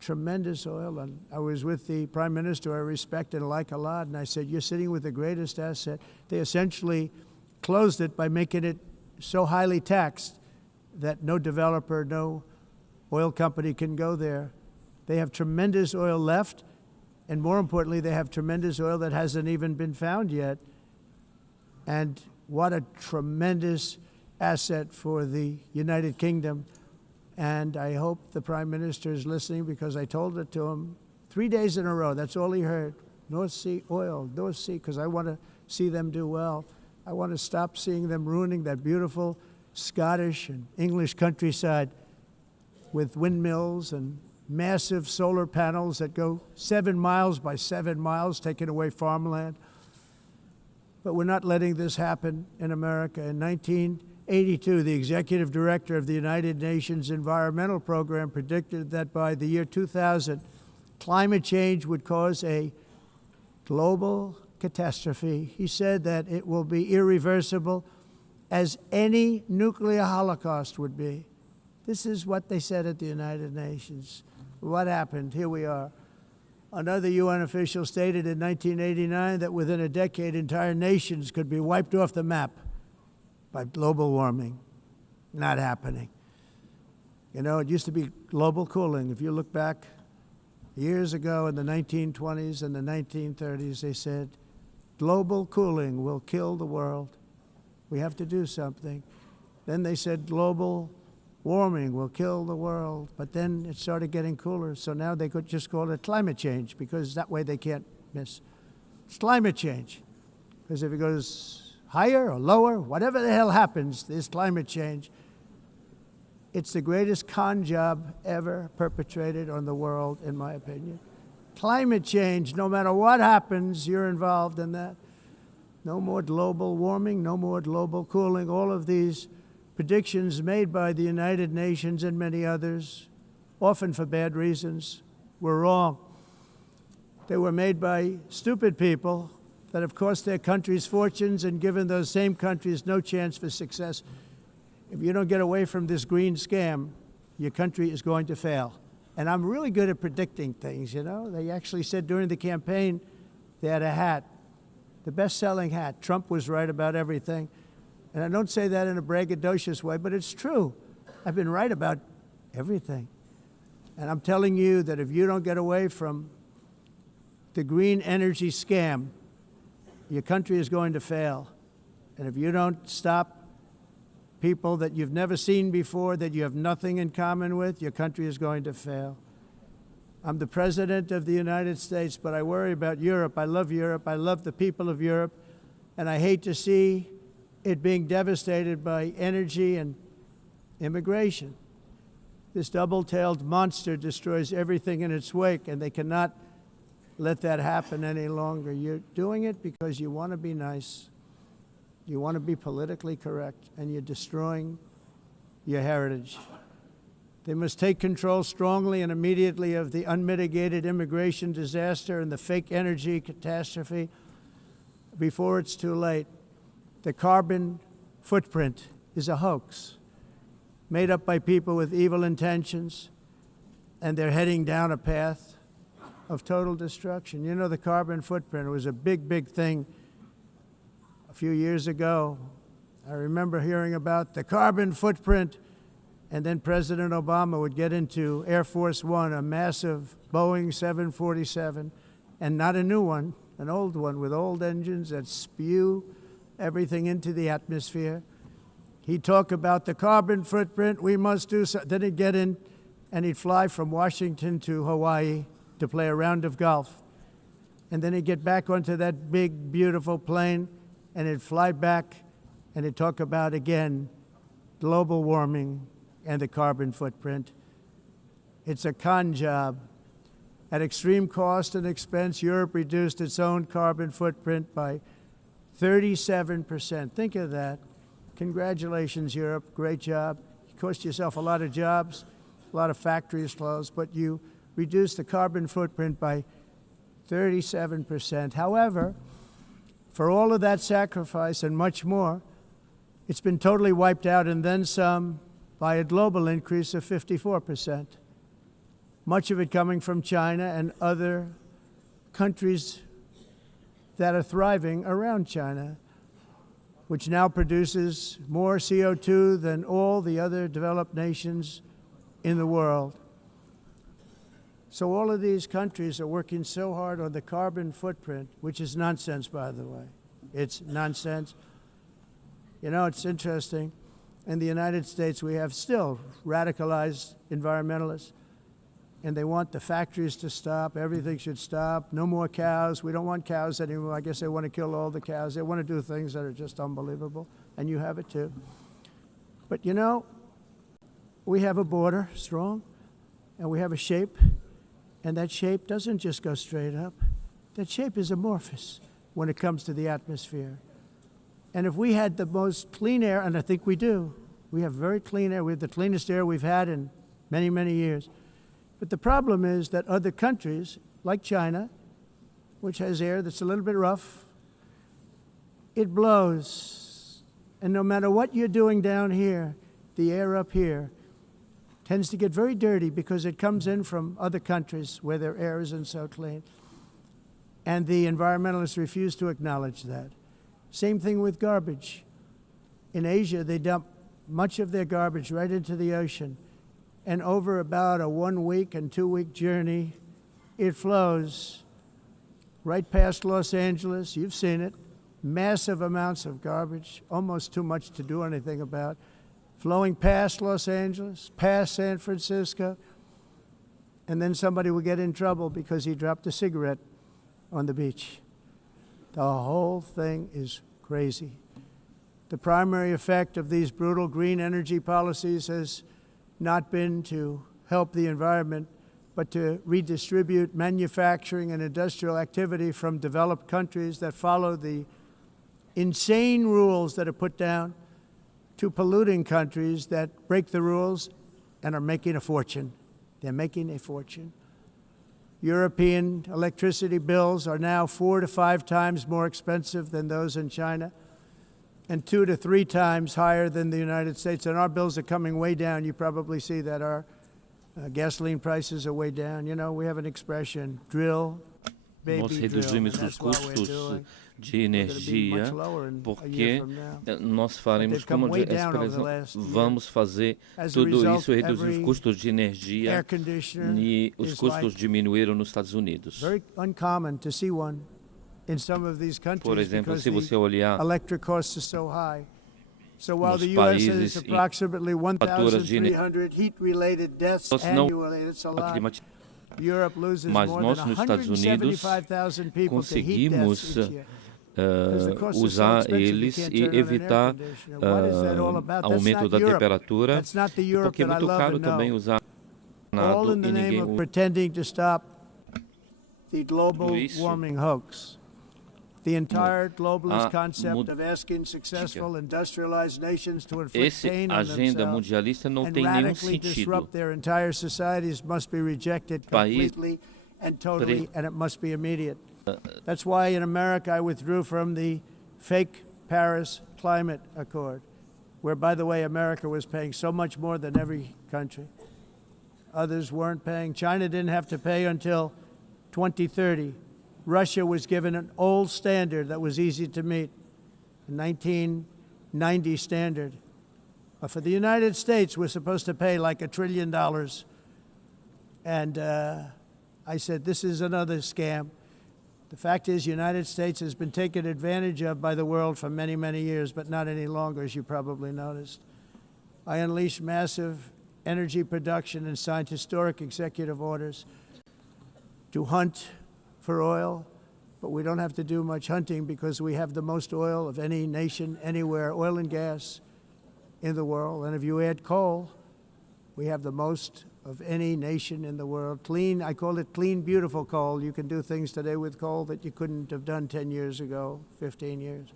Tremendous oil. And I was with the Prime Minister I respect and like a lot, and I said, you're sitting with the greatest asset. They essentially closed it by making it so highly taxed that no developer, no oil company can go there. They have tremendous oil left, and more importantly, they have tremendous oil that hasn't even been found yet. And what a tremendous asset for the United Kingdom. And I hope the Prime Minister is listening, because I told it to him 3 days in a row. That's all he heard. North Sea oil, North Sea, because I want to see them do well. I want to stop seeing them ruining that beautiful Scottish and English countryside with windmills and massive solar panels that go 7 miles by 7 miles, taking away farmland. But we're not letting this happen in America. In 1982, the executive director of the United Nations Environmental Program predicted that by the year 2000, climate change would cause a global catastrophe. He said that it will be irreversible, as any nuclear holocaust would be. This is what they said at the United Nations. What happened? Here we are. Another UN official stated in 1989 that within a decade, entire nations could be wiped off the map by global warming. Not happening. You know, it used to be global cooling. If you look back years ago in the 1920s and the 1930s, they said, global cooling will kill the world. We have to do something. Then they said global warming will kill the world, but then it started getting cooler, so now they could just call it climate change, because that way they can't miss. It's climate change, because if it goes higher or lower, whatever the hell happens, there's climate change. It's the greatest con job ever perpetrated on the world, in my opinion. Climate change, no matter what happens, you're involved in that. No more global warming, no more global cooling. All of these predictions made by the United Nations and many others, often for bad reasons, were wrong. They were made by stupid people that have cost their countries fortunes and given those same countries no chance for success. If you don't get away from this green scam, your country is going to fail. And I'm really good at predicting things, you know. They actually said during the campaign, they had a hat, the best-selling hat. Trump was right about everything. And I don't say that in a braggadocious way, but it's true. I've been right about everything. And I'm telling you that if you don't get away from the green energy scam, your country is going to fail. And if you don't stop people that you've never seen before, that you have nothing in common with, your country is going to fail. I'm the President of the United States, but I worry about Europe. I love Europe. I love the people of Europe. And I hate to see it being devastated by energy and immigration. This double-tailed monster destroys everything in its wake, and they cannot let that happen any longer. You're doing it because you want to be nice. You want to be politically correct, and you're destroying your heritage. They must take control strongly and immediately of the unmitigated immigration disaster and the fake energy catastrophe before it's too late. The carbon footprint is a hoax made up by people with evil intentions, and they're heading down a path of total destruction. You know, the carbon footprint was a big, big thing a few years ago. I remember hearing about the carbon footprint, and then President Obama would get into Air Force One, a massive Boeing 747, and not a new one, an old one with old engines that spew everything into the atmosphere. He'd talk about the carbon footprint, we must do so. Then he'd get in and he'd fly from Washington to Hawaii to play a round of golf. And then he'd get back onto that big, beautiful plane and he'd fly back and he'd talk about, again, global warming and the carbon footprint. It's a con job. At extreme cost and expense, Europe reduced its own carbon footprint by 37%. Think of that. Congratulations, Europe. Great job. You cost yourself a lot of jobs, a lot of factories closed, but you reduced the carbon footprint by 37%. However, for all of that sacrifice and much more, it's been totally wiped out and then some by a global increase of 54%. Much of it coming from China and other countries that are thriving around China, which now produces more CO2 than all the other developed nations in the world. So all of these countries are working so hard on the carbon footprint, which is nonsense, by the way. It's nonsense. You know, it's interesting. In the United States, we have still radicalized environmentalists, and they want the factories to stop. Everything should stop. No more cows. We don't want cows anymore. I guess they want to kill all the cows. They want to do things that are just unbelievable, and you have it too. But you know, we have a border, strong, and we have a shape, and that shape doesn't just go straight up. That shape is amorphous when it comes to the atmosphere. And if we had the most clean air, and I think we do, we have very clean air. We have the cleanest air we've had in many, many years. But the problem is that other countries, like China, which has air that's a little bit rough, it blows. And no matter what you're doing down here, the air up here tends to get very dirty because it comes in from other countries where their air isn't so clean. And the environmentalists refuse to acknowledge that. Same thing with garbage. In Asia, they dump much of their garbage right into the ocean. And over about a 1 week and 2 week journey, it flows right past Los Angeles. You've seen it. Massive amounts of garbage, almost too much to do anything about, flowing past Los Angeles, past San Francisco, and then somebody will get in trouble because he dropped a cigarette on the beach. The whole thing is crazy. The primary effect of these brutal green energy policies has not been to help the environment, but to redistribute manufacturing and industrial activity from developed countries that follow the insane rules that are put down to polluting countries that break the rules and are making a fortune. They're making a fortune. European electricity bills are now 4 to 5 times more expensive than those in China, and 2 to 3 times higher than the United States. And our bills are coming way down. You probably see that our gasoline prices are way down. You know, we have an expression, drill, baby, Nós drill. reduzimos And os that's what we're custos doing. de We're energia gonna be much lower in a porque year from now. nós faremos They've come como way down over the expressão, last year. vamos fazer As a tudo result, isso, reduzir os every custos de air energia conditioner e os is custos like diminuíram nos Estados Unidos. very uncommon to see one in some of these countries Por exemplo, because se você the olhar electric costs are so high. So while nos the U.S. has países approximately faturas de 1,300 heat-related deaths Nós não annually, it's a lot. climatizamos, Europe loses mas more nós than nos Estados Unidos 175,000 people to heat conseguimos deaths each year. Because the cost is so usar expensive, you eles can't e turn on an air evitar conditioner. What is that all about? That's aumento not da Europe. temperatura, That's not the Europe porque é that I muito love caro and também know. usar All nada in the e name ninguém of pretending to stop the global Tudo isso. warming hoax. The entire globalist concept of asking successful industrialized nations to inflict pain on agenda themselves mundialista não and tem nenhum radically sentido. disrupt their entire societies must be rejected completely and totally, and it must be immediate. That's why in America I withdrew from the fake Paris Climate Accord, where, by the way, America was paying so much more than every country. Others weren't paying. China didn't have to pay until 2030. Russia was given an old standard that was easy to meet, a 1990 standard. But for the United States, we're supposed to pay like $1 trillion. And I said, this is another scam. The fact is, the United States has been taken advantage of by the world for many, many years, but not any longer, as you probably noticed. I unleashed massive energy production and signed historic executive orders to hunt for oil, but we don't have to do much hunting because we have the most oil of any nation anywhere, oil and gas in the world. And if you add coal, we have the most of any nation in the world. Clean, I call it clean, beautiful coal. You can do things today with coal that you couldn't have done 10 years ago, 15 years.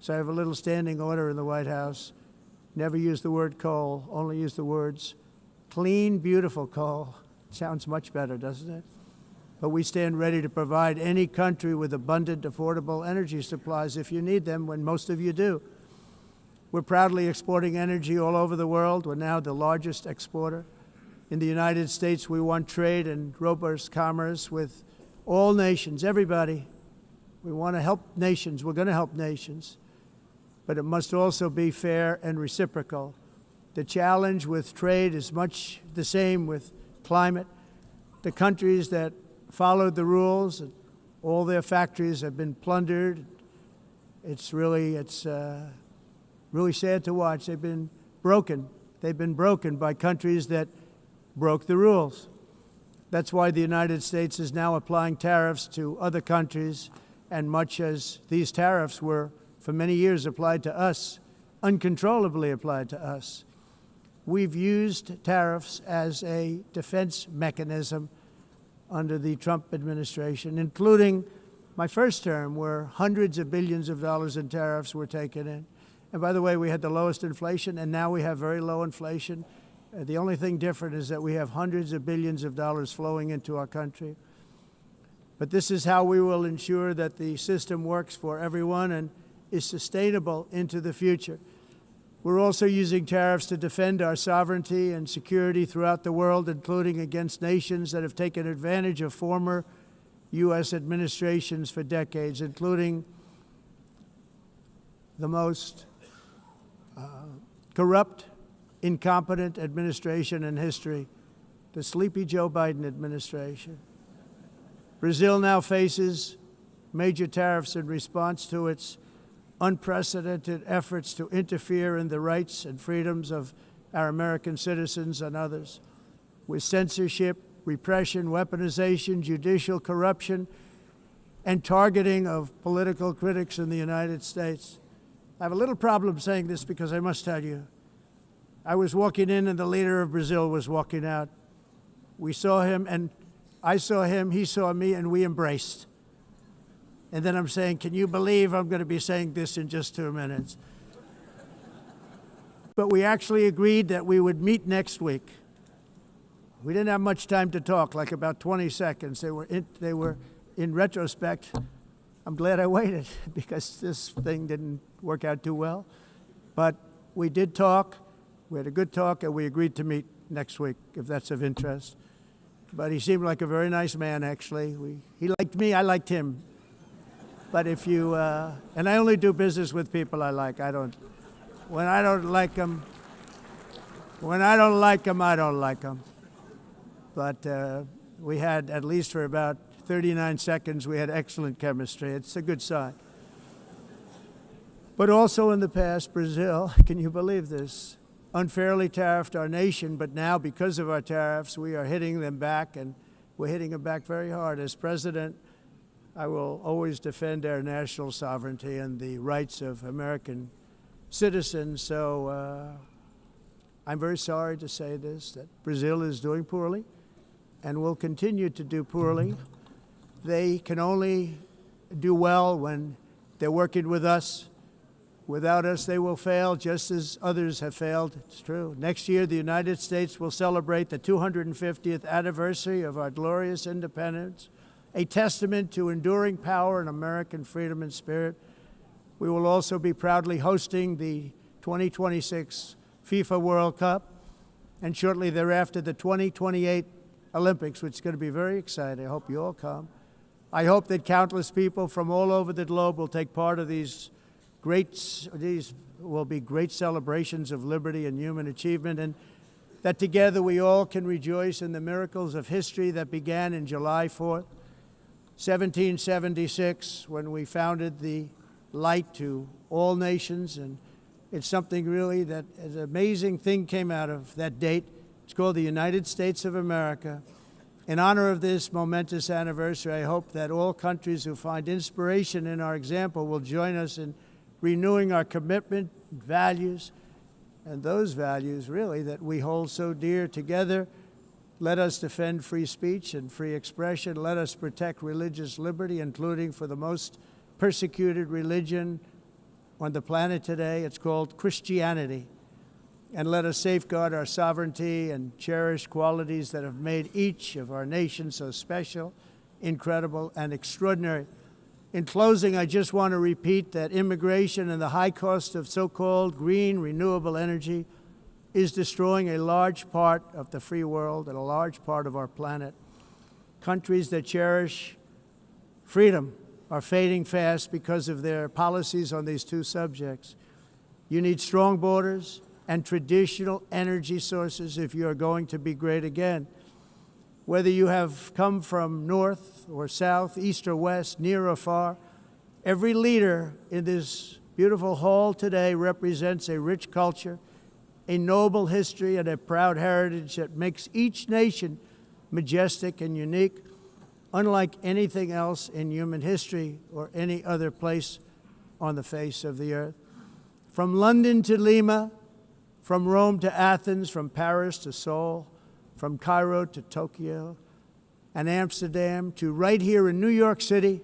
So I have a little standing order in the White House. Never use the word coal, only use the words clean, beautiful coal. Sounds much better, doesn't it? But we stand ready to provide any country with abundant, affordable energy supplies if you need them, when most of you do. We're proudly exporting energy all over the world. We're now the largest exporter. In the United States, we want trade and robust commerce with all nations, everybody. We want to help nations. We're going to help nations. But it must also be fair and reciprocal. The challenge with trade is much the same with climate. The countries that followed the rules, all their factories have been plundered. It's really sad to watch. They've been broken. They've been broken by countries that broke the rules. That's why the United States is now applying tariffs to other countries, and much as these tariffs were for many years applied to us, uncontrollably applied to us. We've used tariffs as a defense mechanism under the Trump administration, including my first term, where hundreds of billions of dollars in tariffs were taken in. And by the way, we had the lowest inflation, and now we have very low inflation. The only thing different is that we have hundreds of billions of dollars flowing into our country. But this is how we will ensure that the system works for everyone and is sustainable into the future. We're also using tariffs to defend our sovereignty and security throughout the world, including against nations that have taken advantage of former U.S. administrations for decades, including the most corrupt, incompetent administration in history, the sleepy Joe Biden administration. Brazil now faces major tariffs in response to its unprecedented efforts to interfere in the rights and freedoms of our American citizens and others, with censorship, repression, weaponization, judicial corruption, and targeting of political critics in the United States. I have a little problem saying this because I must tell you, I was walking in and the leader of Brazil was walking out. We saw him and I saw him, he saw me, and we embraced. And then I'm saying, can you believe I'm going to be saying this in just 2 minutes? But we actually agreed that we would meet next week. We didn't have much time to talk, like about 20 seconds. They were in retrospect, I'm glad I waited because this thing didn't work out too well. But we did talk. We had a good talk, and we agreed to meet next week, if that's of interest. But he seemed like a very nice man, actually. He liked me, I liked him. But if you, and I only do business with people I like. When I don't like them, I don't like them. But we had, at least for about 39 seconds, we had excellent chemistry. It's a good sign. But also in the past, Brazil, can you believe this, unfairly tariffed our nation, but now because of our tariffs, we are hitting them back, and we're hitting them back very hard. As president, I will always defend our national sovereignty and the rights of American citizens. So I'm very sorry to say this, that Brazil is doing poorly and will continue to do poorly. They can only do well when They're working with us. Without us, they will fail, just as others have failed. It's true. Next year, the United States will celebrate the 250th anniversary of our glorious independence, a testament to enduring power and American freedom and spirit. We will also be proudly hosting the 2026 FIFA World Cup, and shortly thereafter, the 2028 Olympics, which is going to be very exciting. I hope you all come. I hope that countless people from all over the globe will take part of these will be great celebrations of liberty and human achievement, and that together we all can rejoice in the miracles of history that began in July 4th, 1776, when we founded the light to all nations. And it's something really that an amazing thing came out of that date. It's called the United States of America. In honor of this momentous anniversary, I hope that all countries who find inspiration in our example will join us in renewing our commitment, values, and those values, really, that we hold so dear together. Let us defend free speech and free expression. Let us protect religious liberty, including for the most persecuted religion on the planet today. It's called Christianity. And let us safeguard our sovereignty and cherish qualities that have made each of our nations so special, incredible, and extraordinary. In closing, I just want to repeat that immigration and the high cost of so-called green renewable energy is destroying a large part of the free world and a large part of our planet. Countries that cherish freedom are fading fast because of their policies on these two subjects. You need strong borders and traditional energy sources if you are going to be great again. Whether you have come from north or south, east or west, near or far, every leader in this beautiful hall today represents a rich culture, a noble history, and a proud heritage that makes each nation majestic and unique, unlike anything else in human history or any other place on the face of the earth. From London to Lima, from Rome to Athens, from Paris to Seoul, from Cairo to Tokyo and Amsterdam to right here in New York City,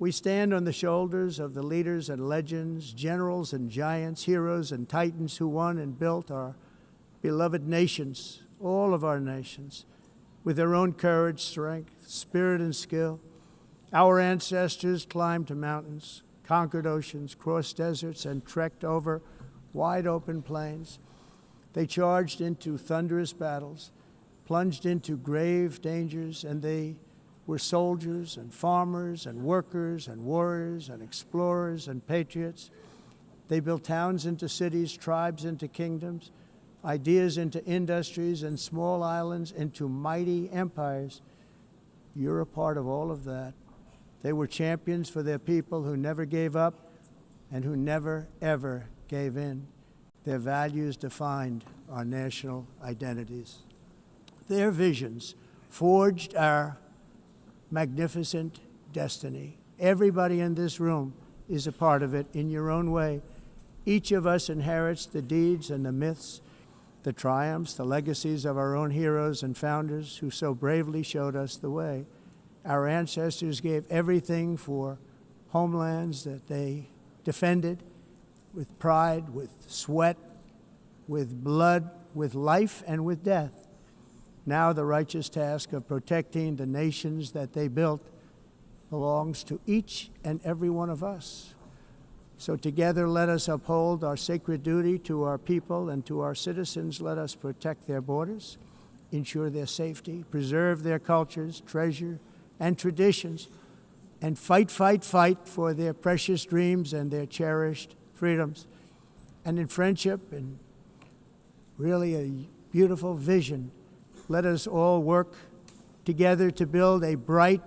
we stand on the shoulders of the leaders and legends, generals and giants, heroes and titans who won and built our beloved nations, all of our nations, with their own courage, strength, spirit, and skill. Our ancestors climbed mountains, conquered oceans, crossed deserts, and trekked over wide open plains. They charged into thunderous battles, plunged into grave dangers, and they were soldiers and farmers and workers and warriors and explorers and patriots. They built towns into cities, tribes into kingdoms, ideas into industries, and small islands into mighty empires. You're a part of all of that. They were champions for their people who never gave up and who never, ever gave in. Their values defined our national identities. Their visions forged our magnificent destiny. Everybody in this room is a part of it in your own way. Each of us inherits the deeds and the myths, the triumphs, the legacies of our own heroes and founders who so bravely showed us the way. Our ancestors gave everything for homelands that they defended with pride, with sweat, with blood, with life, and with death. Now the righteous task of protecting the nations that they built belongs to each and every one of us. So together let us uphold our sacred duty to our people and to our citizens. Let us protect their borders, ensure their safety, preserve their cultures, treasure, and traditions, and fight, fight, fight for their precious dreams and their cherished freedoms. And in friendship and really a beautiful vision, let us all work together to build a bright,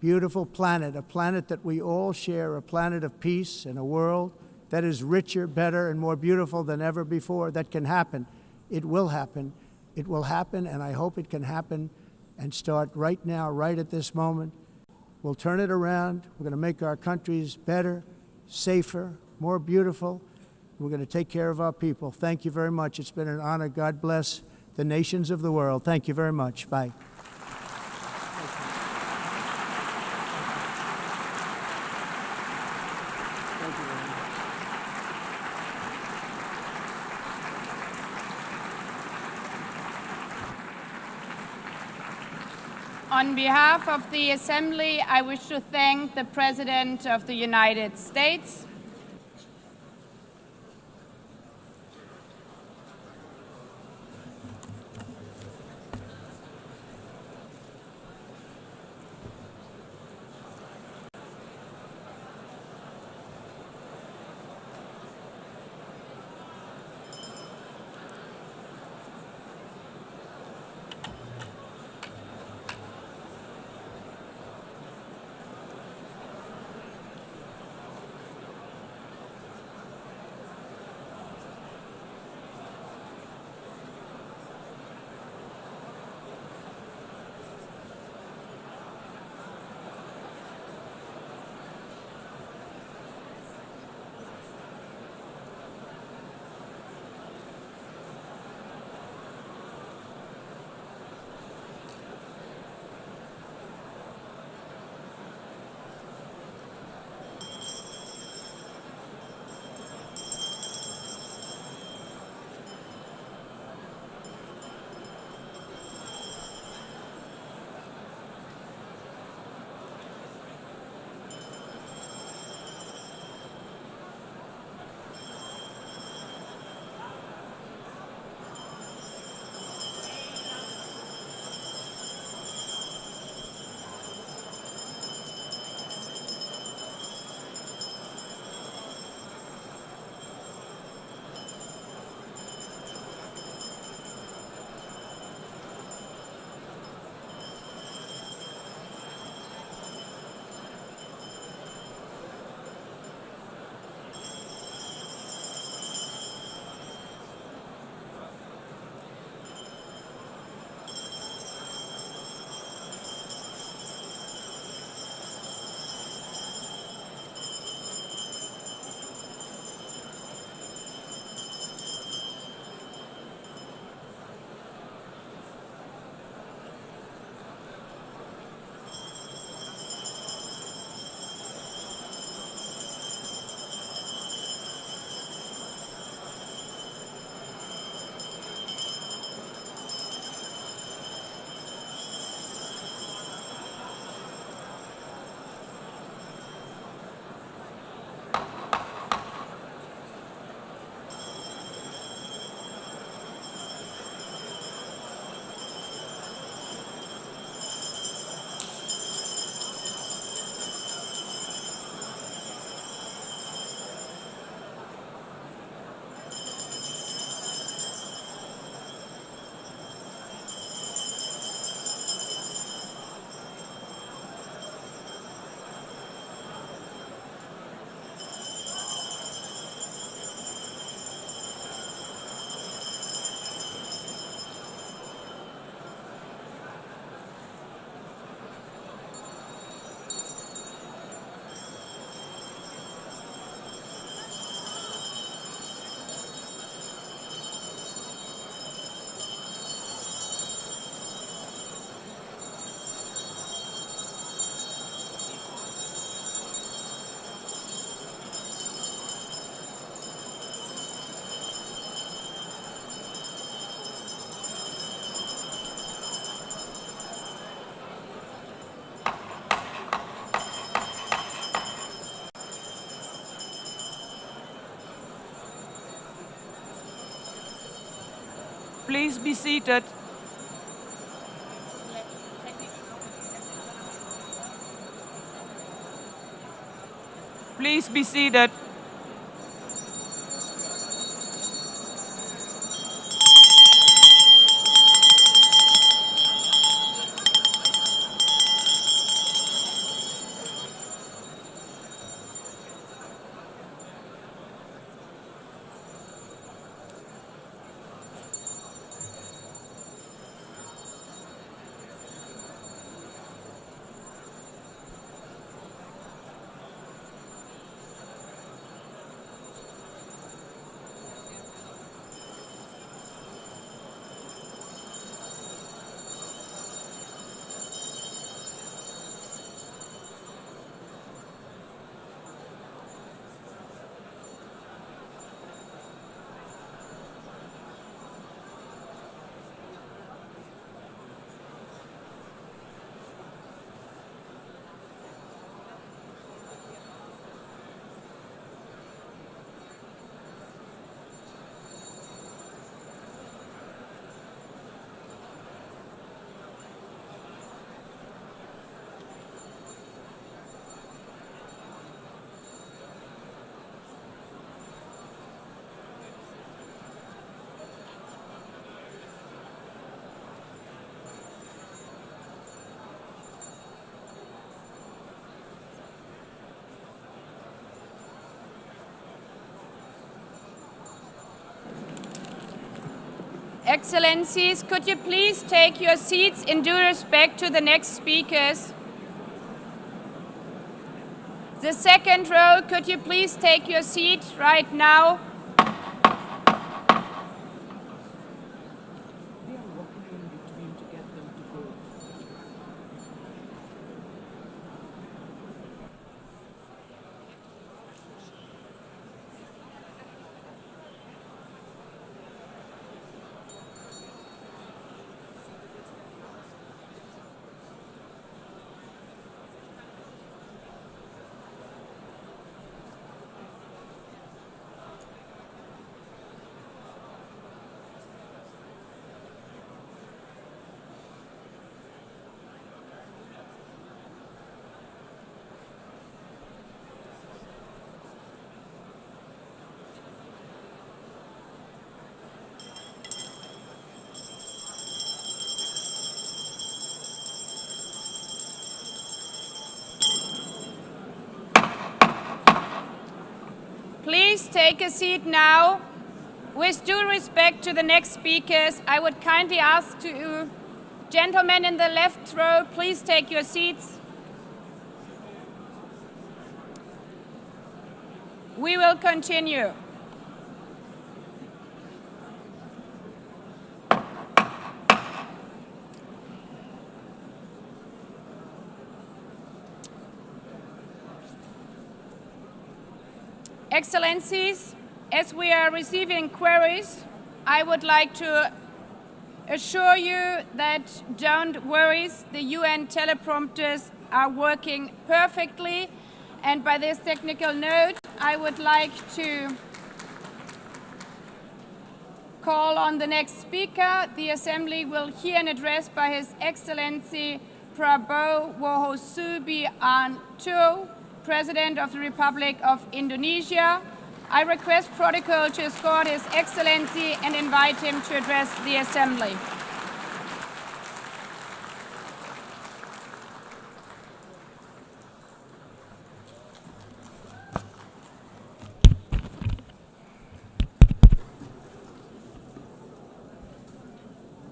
beautiful planet, a planet that we all share, a planet of peace and a world that is richer, better, and more beautiful than ever before. That can happen. It will happen. It will happen, and I hope it can happen and start right now, right at this moment. We'll turn it around. We're going to make our countries better, safer, more beautiful. We're going to take care of our people. Thank you very much. It's been an honor. God bless the nations of the world. Thank you very much. Bye. On behalf of the Assembly, I wish to thank the President of the United States, Please be seated. Please be seated. Excellencies, could you please take your seats in due respect to the next speakers? The second row, could you please take your seat right now? Please take a seat now. With due respect to the next speakers, I would kindly ask you, gentlemen in the left row, please take your seats. We will continue. Excellencies, as we are receiving queries, I would like to assure you that don't worry, the UN teleprompters are working perfectly. And by this technical note, I would like to call on the next speaker. The Assembly will hear an address by His Excellency Prabowo Subianto, President of the Republic of Indonesia. I request protocol to escort His Excellency and invite him to address the Assembly.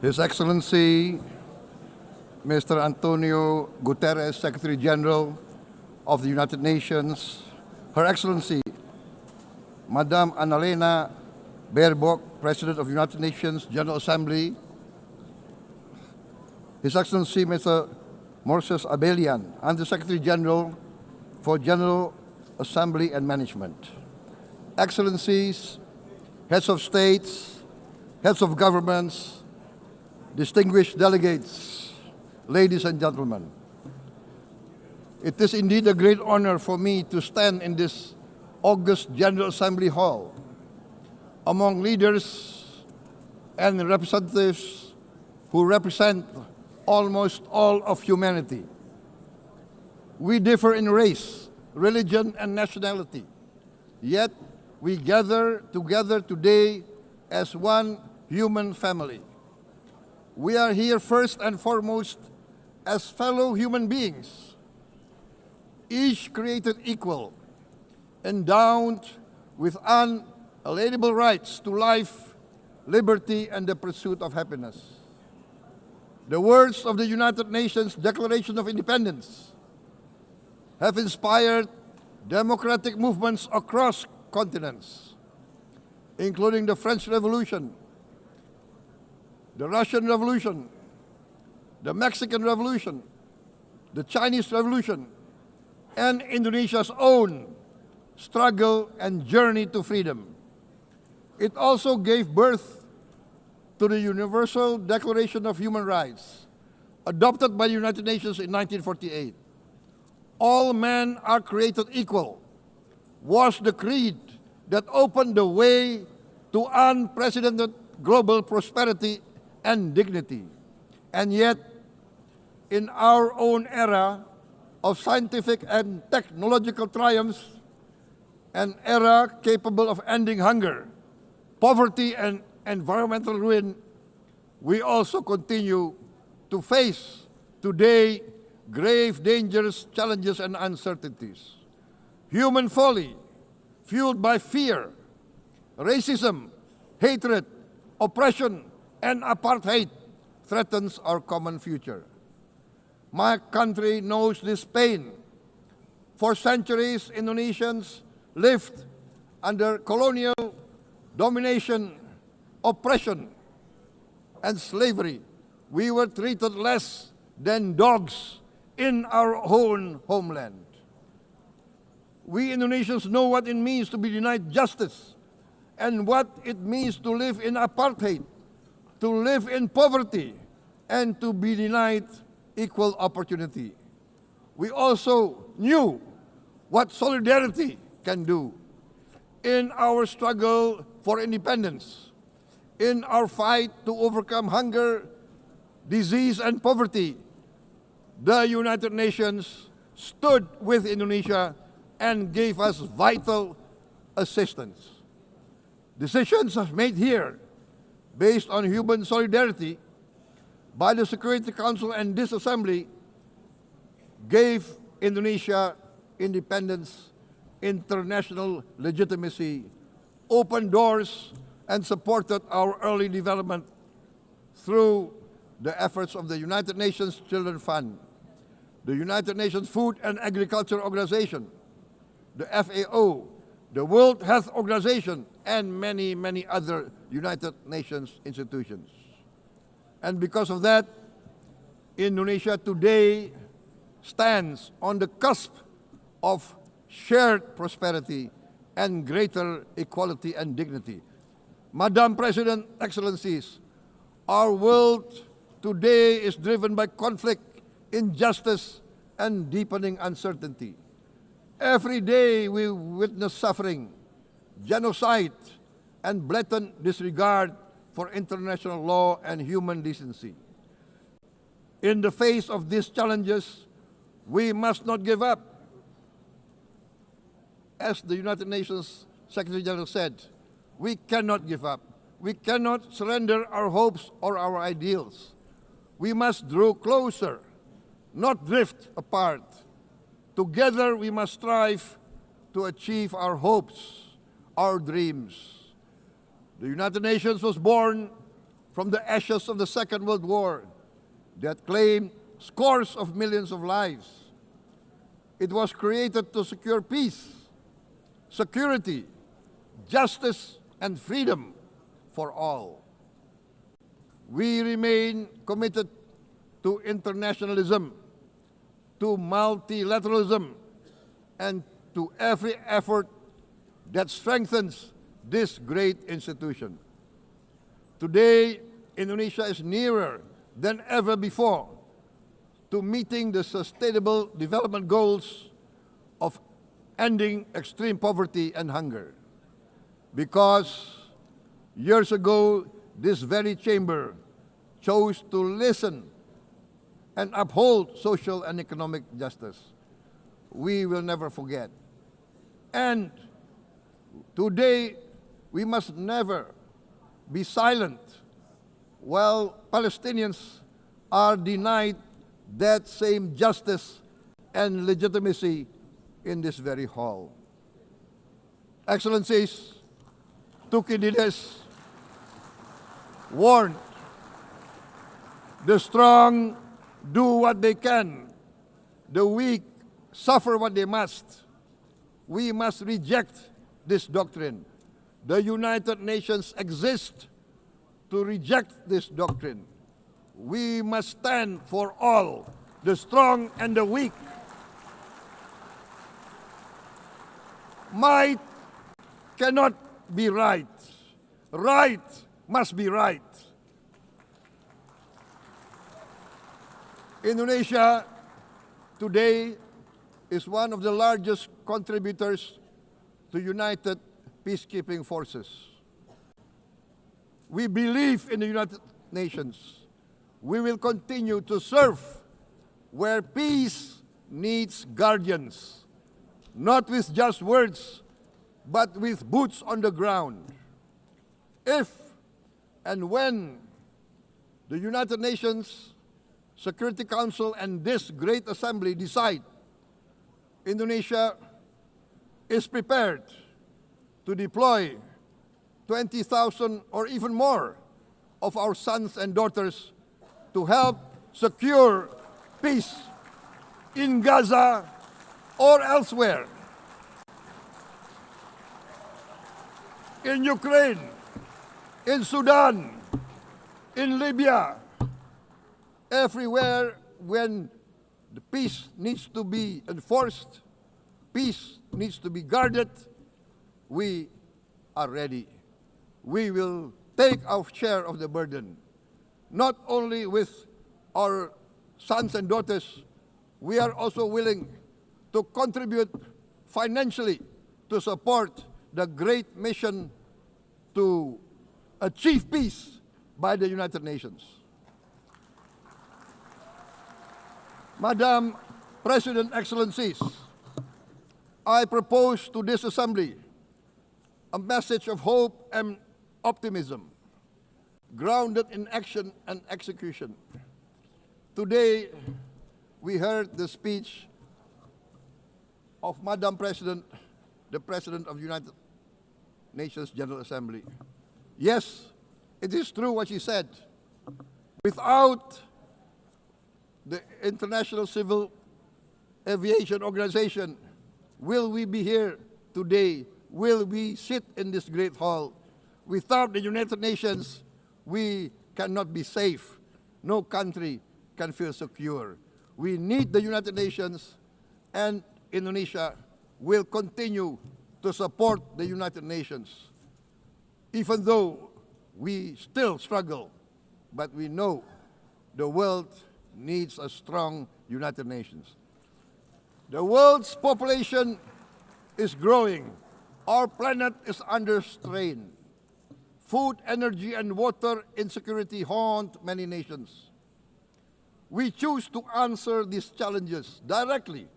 His Excellency, Mr. Antonio Guterres, Secretary General of the United Nations, Her Excellency, Madame Annalena Baerbock, President of the United Nations General Assembly, His Excellency, Mr. Moses Abelian, Under-Secretary General for General Assembly and Management, Excellencies, Heads of States, Heads of Governments, distinguished delegates, ladies and gentlemen. It is indeed a great honor for me to stand in this august General Assembly Hall among leaders and representatives who represent almost all of humanity. We differ in race, religion, and nationality, yet we gather together today as one human family. We are here first and foremost as fellow human beings, each created equal, endowed with unalienable rights to life, liberty, and the pursuit of happiness. The words of the United Nations Declaration of Independence have inspired democratic movements across continents, including the French Revolution, the Russian Revolution, the Mexican Revolution, the Chinese Revolution, and Indonesia's own struggle and journey to freedom. It also gave birth to the Universal Declaration of Human Rights, adopted by the United Nations in 1948. All men are created equal was the creed that opened the way to unprecedented global prosperity and dignity. And yet, in our own era of scientific and technological triumphs, an era capable of ending hunger, poverty, and environmental ruin, we also continue to face today grave dangers, challenges, and uncertainties. Human folly, fueled by fear, racism, hatred, oppression, and apartheid threatens our common future. My country knows this pain. For centuries, Indonesians lived under colonial domination, oppression, and slavery. We were treated less than dogs in our own homeland. We Indonesians know what it means to be denied justice and what it means to live in apartheid, to live in poverty, and to be denied equal opportunity. We also knew what solidarity can do in our struggle for independence, in our fight to overcome hunger, disease, and poverty. The United Nations stood with Indonesia and gave us vital assistance. Decisions made here based on human solidarity by the Security Council and this Assembly gave Indonesia independence, international legitimacy, opened doors, and supported our early development through the efforts of the United Nations Children's Fund, the United Nations Food and Agriculture Organization, the FAO, the World Health Organization, and many, many other United Nations institutions. And because of that, Indonesia today stands on the cusp of shared prosperity and greater equality and dignity. Madam President, Excellencies, our world today is driven by conflict, injustice, and deepening uncertainty. Every day we witness suffering, genocide, and blatant disregard for international law and human decency. In the face of these challenges, we must not give up. As the United Nations Secretary General said, we cannot give up. We cannot surrender our hopes or our ideals. We must draw closer, not drift apart. Together we must strive to achieve our hopes, our dreams. The United Nations was born from the ashes of the Second World War that claimed scores of millions of lives. It was created to secure peace, security, justice, and freedom for all. We remain committed to internationalism, to multilateralism, and to every effort that strengthens this great institution. Today, Indonesia is nearer than ever before to meeting the Sustainable Development Goals of ending extreme poverty and hunger. Because years ago, this very chamber chose to listen and uphold social and economic justice. We will never forget. And today, we must never be silent while Palestinians are denied that same justice and legitimacy in this very hall. Excellencies, Thucydides warned, the strong do what they can, the weak suffer what they must. We must reject this doctrine. The United Nations exist to reject this doctrine. We must stand for all, the strong and the weak. Might cannot be right. Right must be right. Indonesia today is one of the largest contributors to United Peacekeeping Forces. We believe in the United Nations. We will continue to serve where peace needs guardians, not with just words, but with boots on the ground. If and when the United Nations Security Council and this great assembly decide Indonesia is prepared to deploy 20,000 or even more of our sons and daughters to help secure peace in Gaza or elsewhere, in Ukraine, in Sudan, in Libya, everywhere when the peace needs to be enforced, peace needs to be guarded, we are ready. We will take our share of the burden, not only with our sons and daughters, we are also willing to contribute financially to support the great mission to achieve peace by the United Nations. Madam President, Excellencies, I propose to this Assembly a message of hope and optimism, grounded in action and execution. Today, we heard the speech of Madam President, the President of the United Nations General Assembly. Yes, it is true what she said. Without the International Civil Aviation Organization, will we be here today? Will we sit in this great hall? Without the United Nations, we cannot be safe. No country can feel secure. We need the United Nations, and Indonesia will continue to support the United Nations. Even though we still struggle, but we know the world needs a strong United Nations. The world's population is growing. Our planet is under strain. Food, energy, and water insecurity haunt many nations. We choose to answer these challenges directly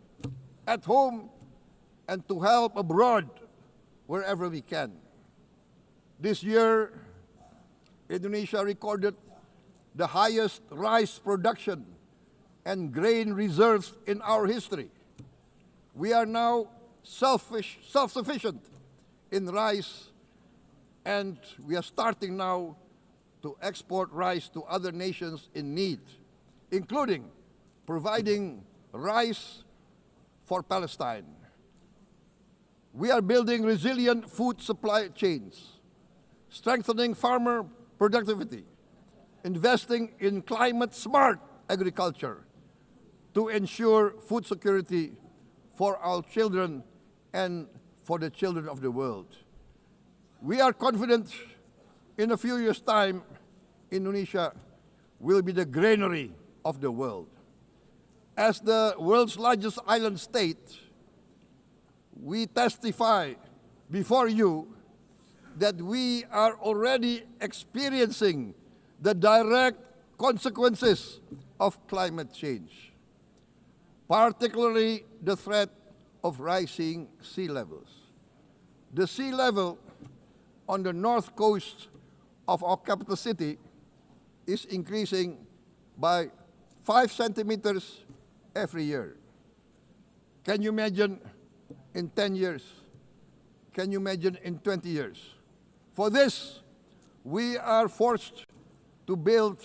at home and to help abroad wherever we can. This year, Indonesia recorded the highest rice production and grain reserves in our history. We are now self-sufficient in rice, and we are starting now to export rice to other nations in need, including providing rice for Palestine. We are building resilient food supply chains, strengthening farmer productivity, investing in climate-smart agriculture to ensure food security for our children and for the children of the world. We are confident in a few years' time, Indonesia will be the granary of the world. As the world's largest island state, we testify before you that we are already experiencing the direct consequences of climate change, particularly the threat of rising sea levels. The sea level on the north coast of our capital city is increasing by 5 centimeters every year. Can you imagine in 10 years? Can you imagine in 20 years? For this, we are forced to build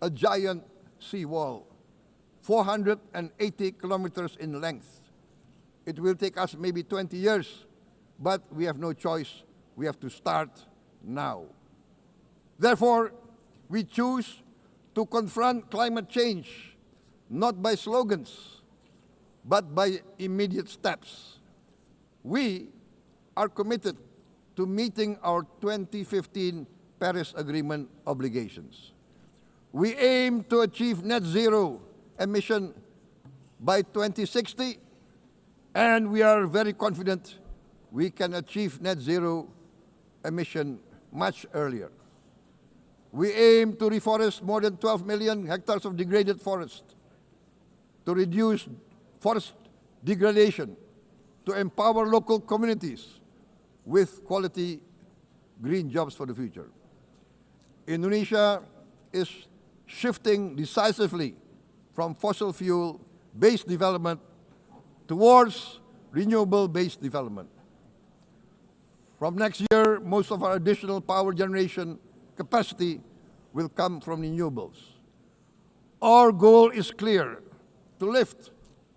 a giant seawall, 480 kilometers in length. It will take us maybe 20 years, but we have no choice. We have to start now. Therefore, we choose to confront climate change, not by slogans, but by immediate steps. We are committed to meeting our 2015 Paris Agreement obligations. We aim to achieve net zero emission by 2060, and we are very confident we can achieve net zero emission much earlier. We aim to reforest more than 12 million hectares of degraded forest, to reduce forest degradation, to empower local communities with quality green jobs for the future. Indonesia is shifting decisively from fossil fuel-based development towards renewable-based development. From next year, most of our additional power generation capacity will come from renewables. Our goal is clear: to lift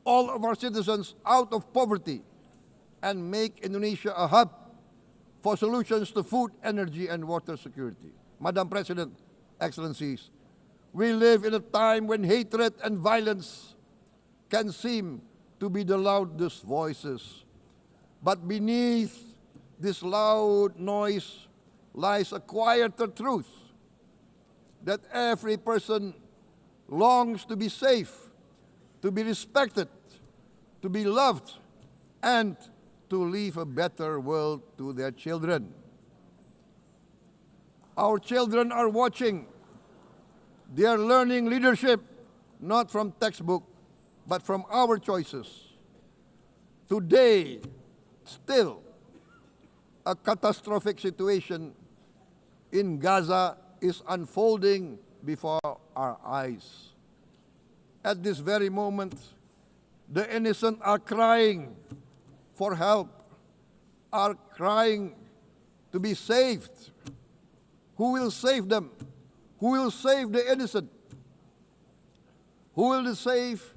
all of our citizens out of poverty and make Indonesia a hub for solutions to food, energy, and water security. Madam President, Excellencies, we live in a time when hatred and violence can seem to be the loudest voices. But beneath this loud noise lies a quieter truth, that every person longs to be safe, to be respected, to be loved, and to leave a better world to their children. Our children are watching. They are learning leadership, not from textbook, but from our choices. Today, still, a catastrophic situation in Gaza is unfolding before our eyes. At this very moment, the innocent are crying for help, are crying to be saved. Who will save them? Who will save the innocent? Who will save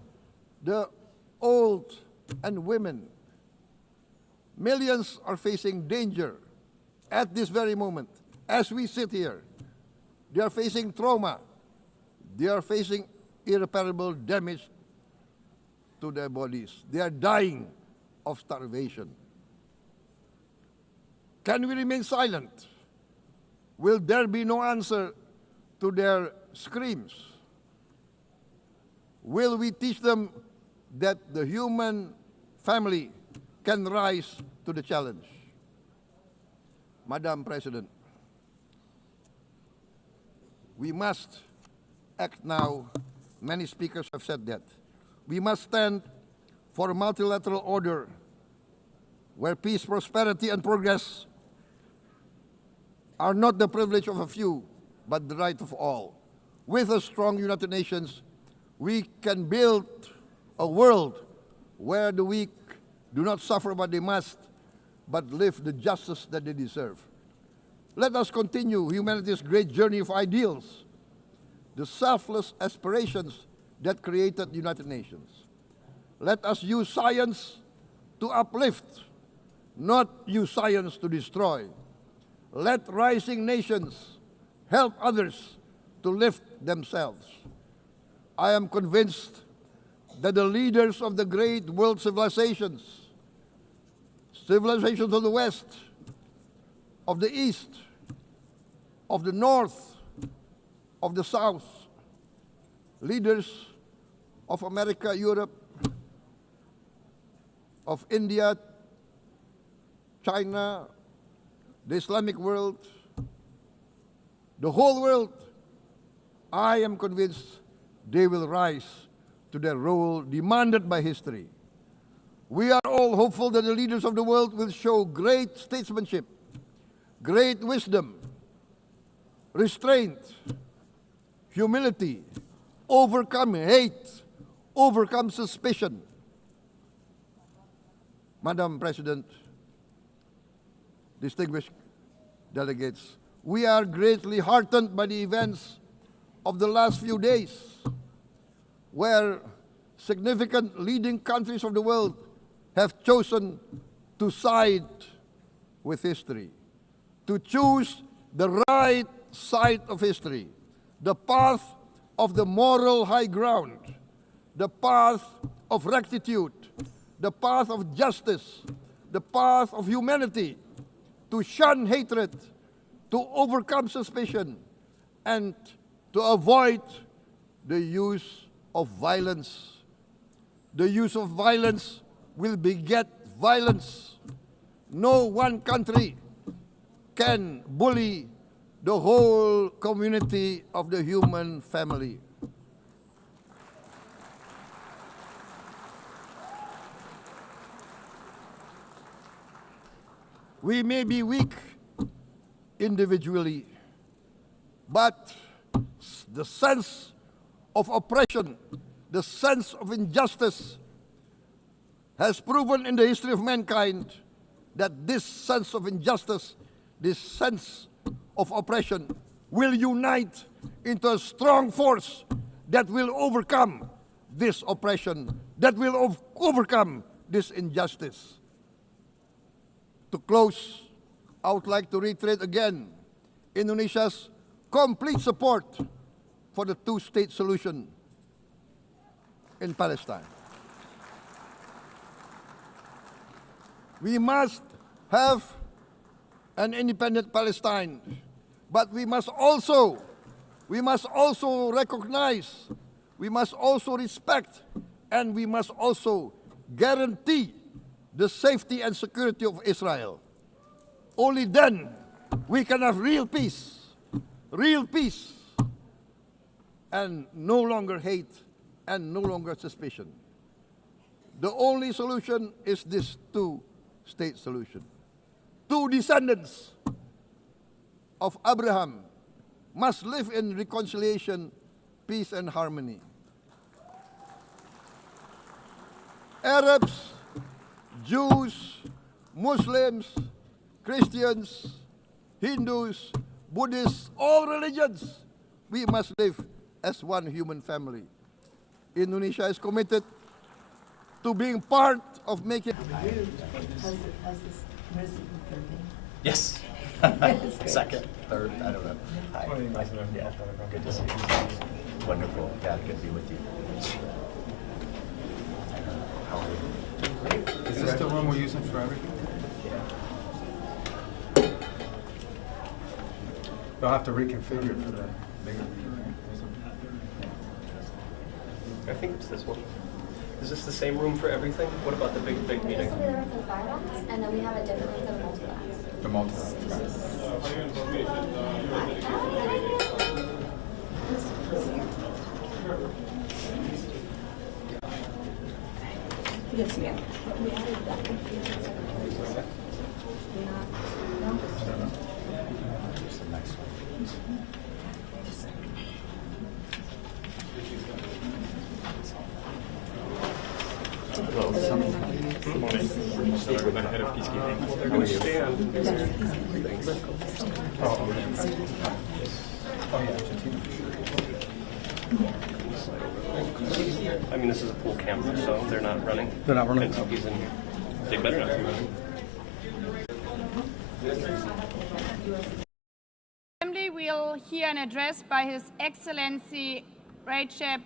the old and women? Millions are facing danger at this very moment. As we sit here, they are facing trauma. They are facing irreparable damage to their bodies. They are dying of starvation. Can we remain silent? Will there be no answer to their screams? Will we teach them that the human family can rise to the challenge? Madam President, we must act now. Many speakers have said that. We must stand for a multilateral order where peace, prosperity, and progress are not the privilege of a few, but the right of all. With a strong United Nations, we can build a world where the weak do not suffer what they must, but live the justice that they deserve. Let us continue humanity's great journey of ideals, the selfless aspirations that created the United Nations. Let us use science to uplift, not use science to destroy. Let rising nations help others to lift themselves. I am convinced that the leaders of the great world civilizations of the West, of the East, of the North, of the South, leaders of America, Europe, of India, China, the Islamic world, the whole world, I am convinced they will rise to their role demanded by history. We are all hopeful that the leaders of the world will show great statesmanship, great wisdom, restraint, humility, overcome hate, overcome suspicion. Madam President, distinguished delegates, we are greatly heartened by the events of the last few days, where significant leading countries of the world have chosen to side with history, to choose the right side of history, the path of the moral high ground, the path of rectitude, the path of justice, the path of humanity, to shun hatred, to overcome suspicion, and to avoid the use of violence. The use of violence will beget violence. No one country can bully the whole community of the human family. We may be weak individually, but the sense of oppression, the sense of injustice has proven in the history of mankind that this sense of injustice, this sense of oppression will unite into a strong force that will overcome this oppression, that will overcome this injustice. To close, I would like to reiterate again Indonesia's complete support for the two-state solution in Palestine. We must have an independent Palestine, but we must also recognize, we must also respect, and we must also guarantee the safety and security of Israel. Only then we can have real peace, and no longer hate and no longer suspicion. The only solution is this two-state solution. Two descendants of Abraham must live in reconciliation, peace, and harmony. Arabs, Jews, Muslims, Christians, Hindus, Buddhists, all religions, we must live as one human family. Indonesia is committed to being part of making... Yes. Second, third, I don't know. Hi. Nice to meet you. Good to see you. Wonderful. Yeah, good to be with you. How are you? Is this the room we're using for everything? They'll have to reconfigure it for the bigger meeting. I think it's this one. Is this the same room for everything? What about the big meeting? This will be the room for the fire box, and then we have a different room for the multi-box. The multi-box. Yes, ma'am. Good morning. I'm the head of peacekeeping. They're going to stand. I mean, this is a pool camera, so they're not running. They're not running. They better not be running. Assembly will hear an address by His Excellency Recep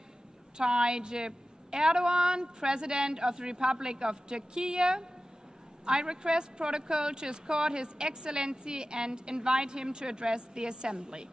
Tayyip Erdogan, President of the Republic of Turkey. I request protocol to escort His Excellency and invite him to address the Assembly.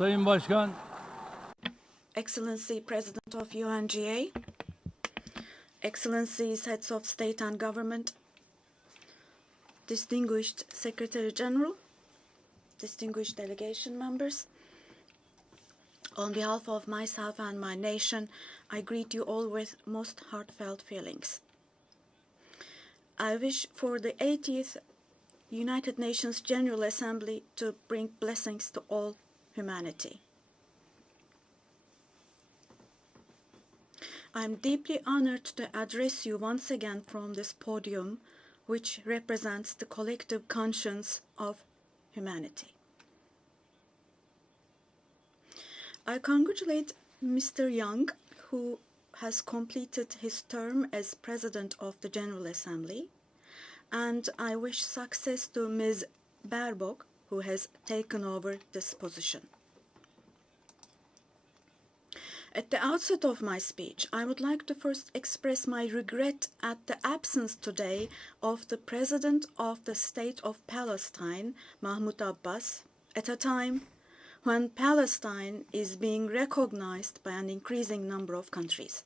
Sayın Başkan, Excellency President of UNGA, Excellencies Heads of State and Government, Distinguished Secretary General, distinguished delegation members, on behalf of myself and my nation, I greet you all with most heartfelt feelings. I wish for the 80th United Nations General Assembly to bring blessings to all humanity. I am deeply honored to address you once again from this podium, which represents the collective conscience of humanity. I congratulate Mr. Young, who has completed his term as President of the General Assembly, and I wish success to Ms. Baerbock, who has taken over this position. At the outset of my speech, I would like to first express my regret at the absence today of the President of the State of Palestine, Mahmoud Abbas, at a time when Palestine is being recognized by an increasing number of countries.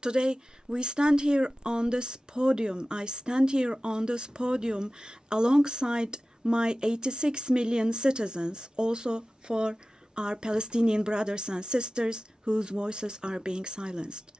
Today, we stand here on this podium. I stand here on this podium alongside my 86 million citizens, also for our Palestinian brothers and sisters whose voices are being silenced.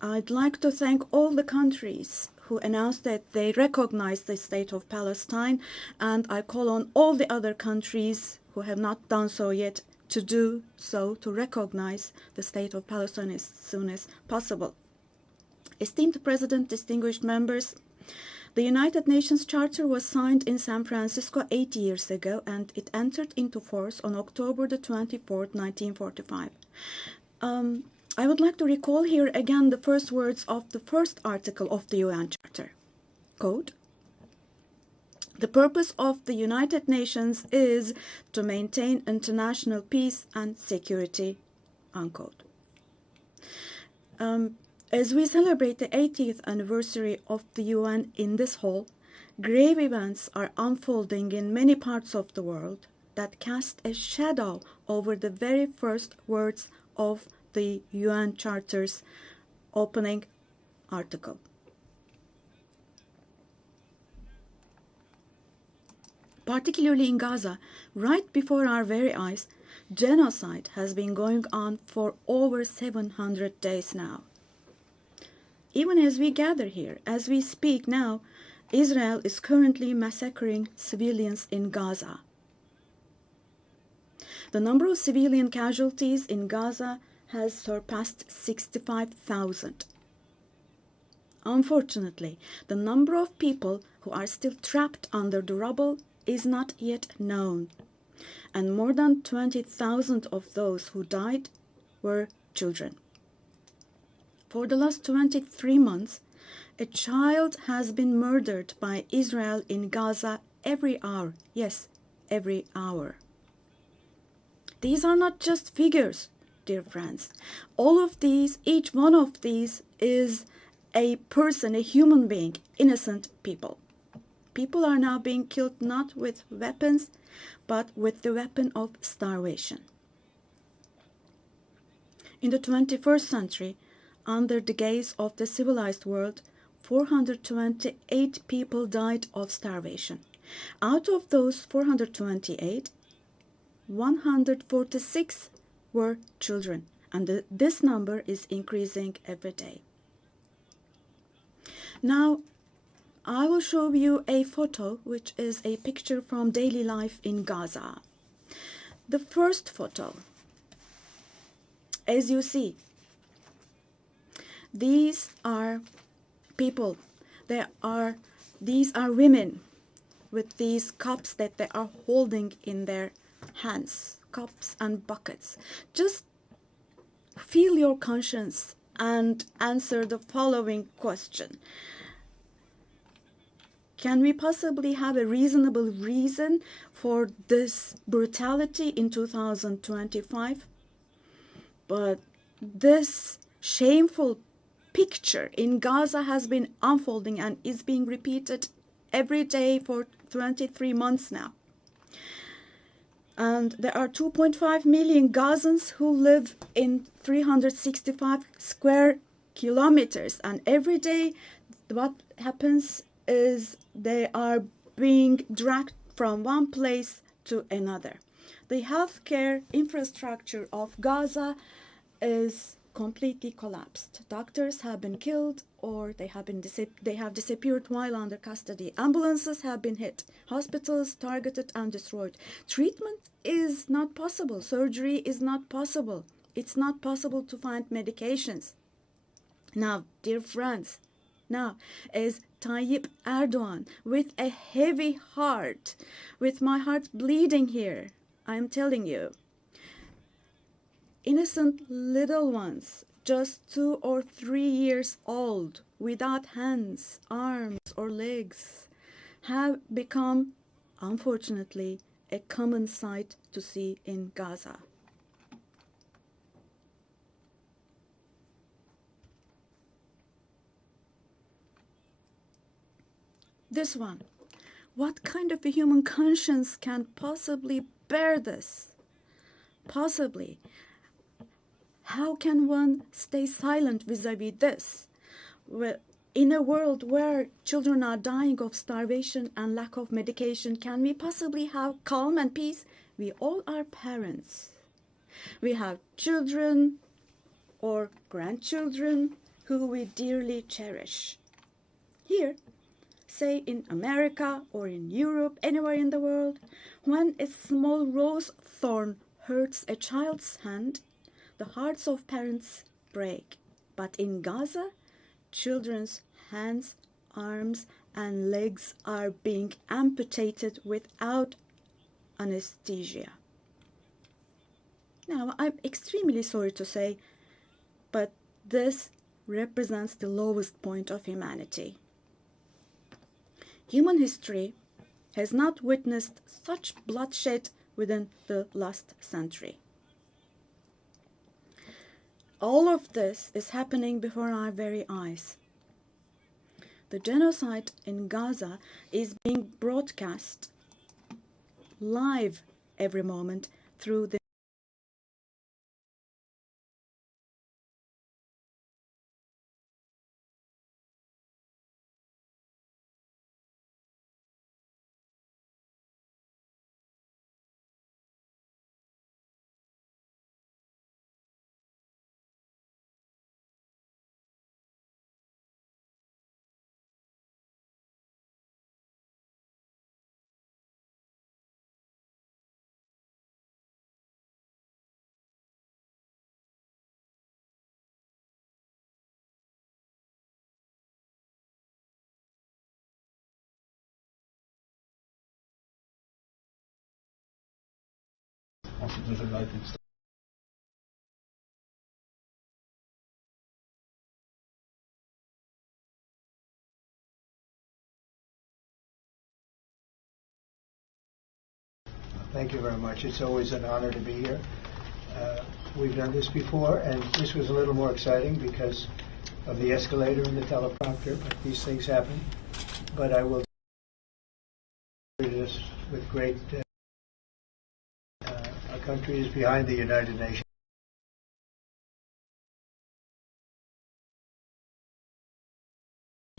I'd like to thank all the countries who announced that they recognize the state of Palestine, and I call on all the other countries who have not done so yet to do so, to recognize the state of Palestine as soon as possible. Esteemed President, distinguished members, the United Nations Charter was signed in San Francisco 8 years ago, and it entered into force on October the 24th, 1945. I would like to recall here again the first words of the first article of the UN Charter. Quote, "The purpose of the United Nations is to maintain international peace and security," unquote. As we celebrate the 80th anniversary of the UN in this hall, grave events are unfolding in many parts of the world that cast a shadow over the very first words of the UN Charter's opening article. Particularly in Gaza, right before our very eyes, genocide has been going on for over 700 days now. Even as we gather here, as we speak now, Israel is currently massacring civilians in Gaza. The number of civilian casualties in Gaza has surpassed 65,000. Unfortunately, the number of people who are still trapped under the rubble is not yet known, and more than 20,000 of those who died were children. For the last 23 months, a child has been murdered by Israel in Gaza every hour. Yes, every hour. These are not just figures, dear friends. All of these, each one of these is a person, a human being, innocent people. People are now being killed not with weapons, but with the weapon of starvation. In the 21st century, under the gaze of the civilized world, 428 people died of starvation. Out of those 428, 146 were children, and this number is increasing every day. Now, I will show you a photo, which is a picture from daily life in Gaza. The first photo, as you see, these are people. These are women with these cups that they are holding in their hands, cups and buckets. Just feel your conscience and answer the following question. Can we possibly have a reasonable reason for this brutality in 2025? But this shameful picture in Gaza has been unfolding and is being repeated every day for 23 months now. And there are 2.5 million Gazans who live in 365 square kilometers. And every day what happens is they are being dragged from one place to another. The healthcare infrastructure of Gaza is completely collapsed. Doctors have been killed, or they have disappeared while under custody. Ambulances have been hit. Hospitals targeted and destroyed. Treatment is not possible. Surgery is not possible. It's not possible to find medications. Now, dear friends, now, as Tayyip Erdogan, with a heavy heart, with my heart bleeding here, I am telling you, innocent little ones, just 2 or 3 years old, without hands, arms, or legs, have become, unfortunately, a common sight to see in Gaza. This one, What kind of a human conscience can possibly bear this? Possibly. How can one stay silent vis-à-vis this? In a world where children are dying of starvation and lack of medication, can we possibly have calm and peace? We all are parents. We have children or grandchildren who we dearly cherish. Here, say in America or in Europe, anywhere in the world, when a small rose thorn hurts a child's hand, the hearts of parents break. But in Gaza, children's hands, arms, and legs are being amputated without anesthesia. Now, I'm extremely sorry to say, but this represents the lowest point of humanity. Human history has not witnessed such bloodshed within the last century. All of this is happening before our very eyes. The genocide in Gaza is being broadcast live every moment through the Thank you very much. It's always an honor to be here. We've done this before, and this was a little more exciting because of the escalator and the teleprompter, but these things happen. But I will do this with great... our country is behind the United Nations.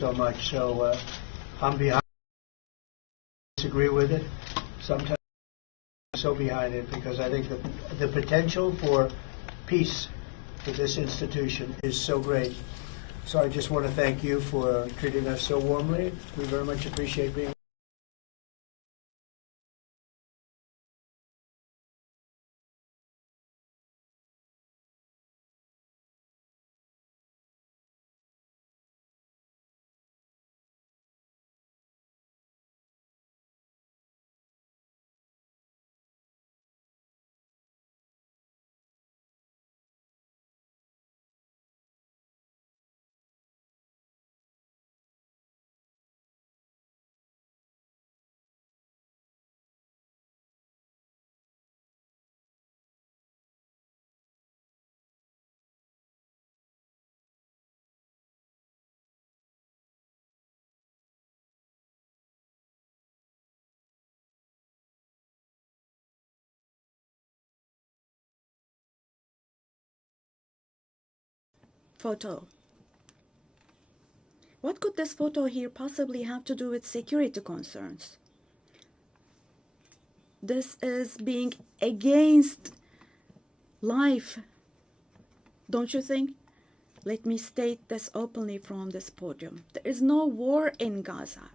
So much. So I'm behind. Disagree with it. Sometimes I'm so behind it because I think the potential for peace for this institution is so great. So I just want to thank you for treating us so warmly. We very much appreciate being. Photo. What could this photo here possibly have to do with security concerns? This is being against life, don't you think? Let me state this openly from this podium. There is no war in Gaza.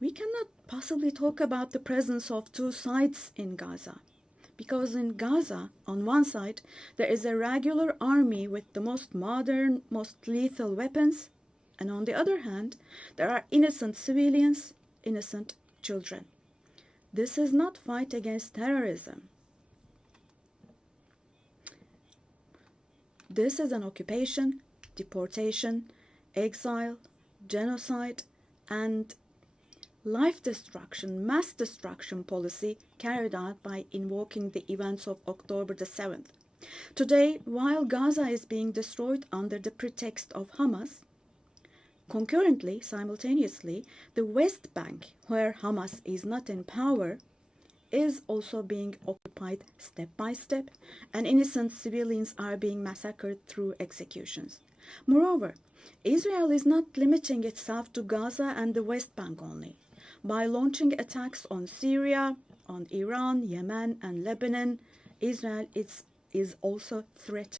We cannot possibly talk about the presence of two sides in Gaza. Because in Gaza, on one side, there is a regular army with the most modern, most lethal weapons, and on the other hand, there are innocent civilians, innocent children. This is not fight against terrorism. This is an occupation, deportation, exile, genocide, and life destruction, mass destruction policy carried out by invoking the events of October the 7th. Today, while Gaza is being destroyed under the pretext of Hamas, Concurrently, simultaneously, the West Bank, where Hamas is not in power, is also being occupied step by step, and innocent civilians are being massacred through executions. Moreover, Israel is not limiting itself to Gaza and the West Bank only. By launching attacks on Syria, on Iran, Yemen, and Lebanon, Israel is also threatening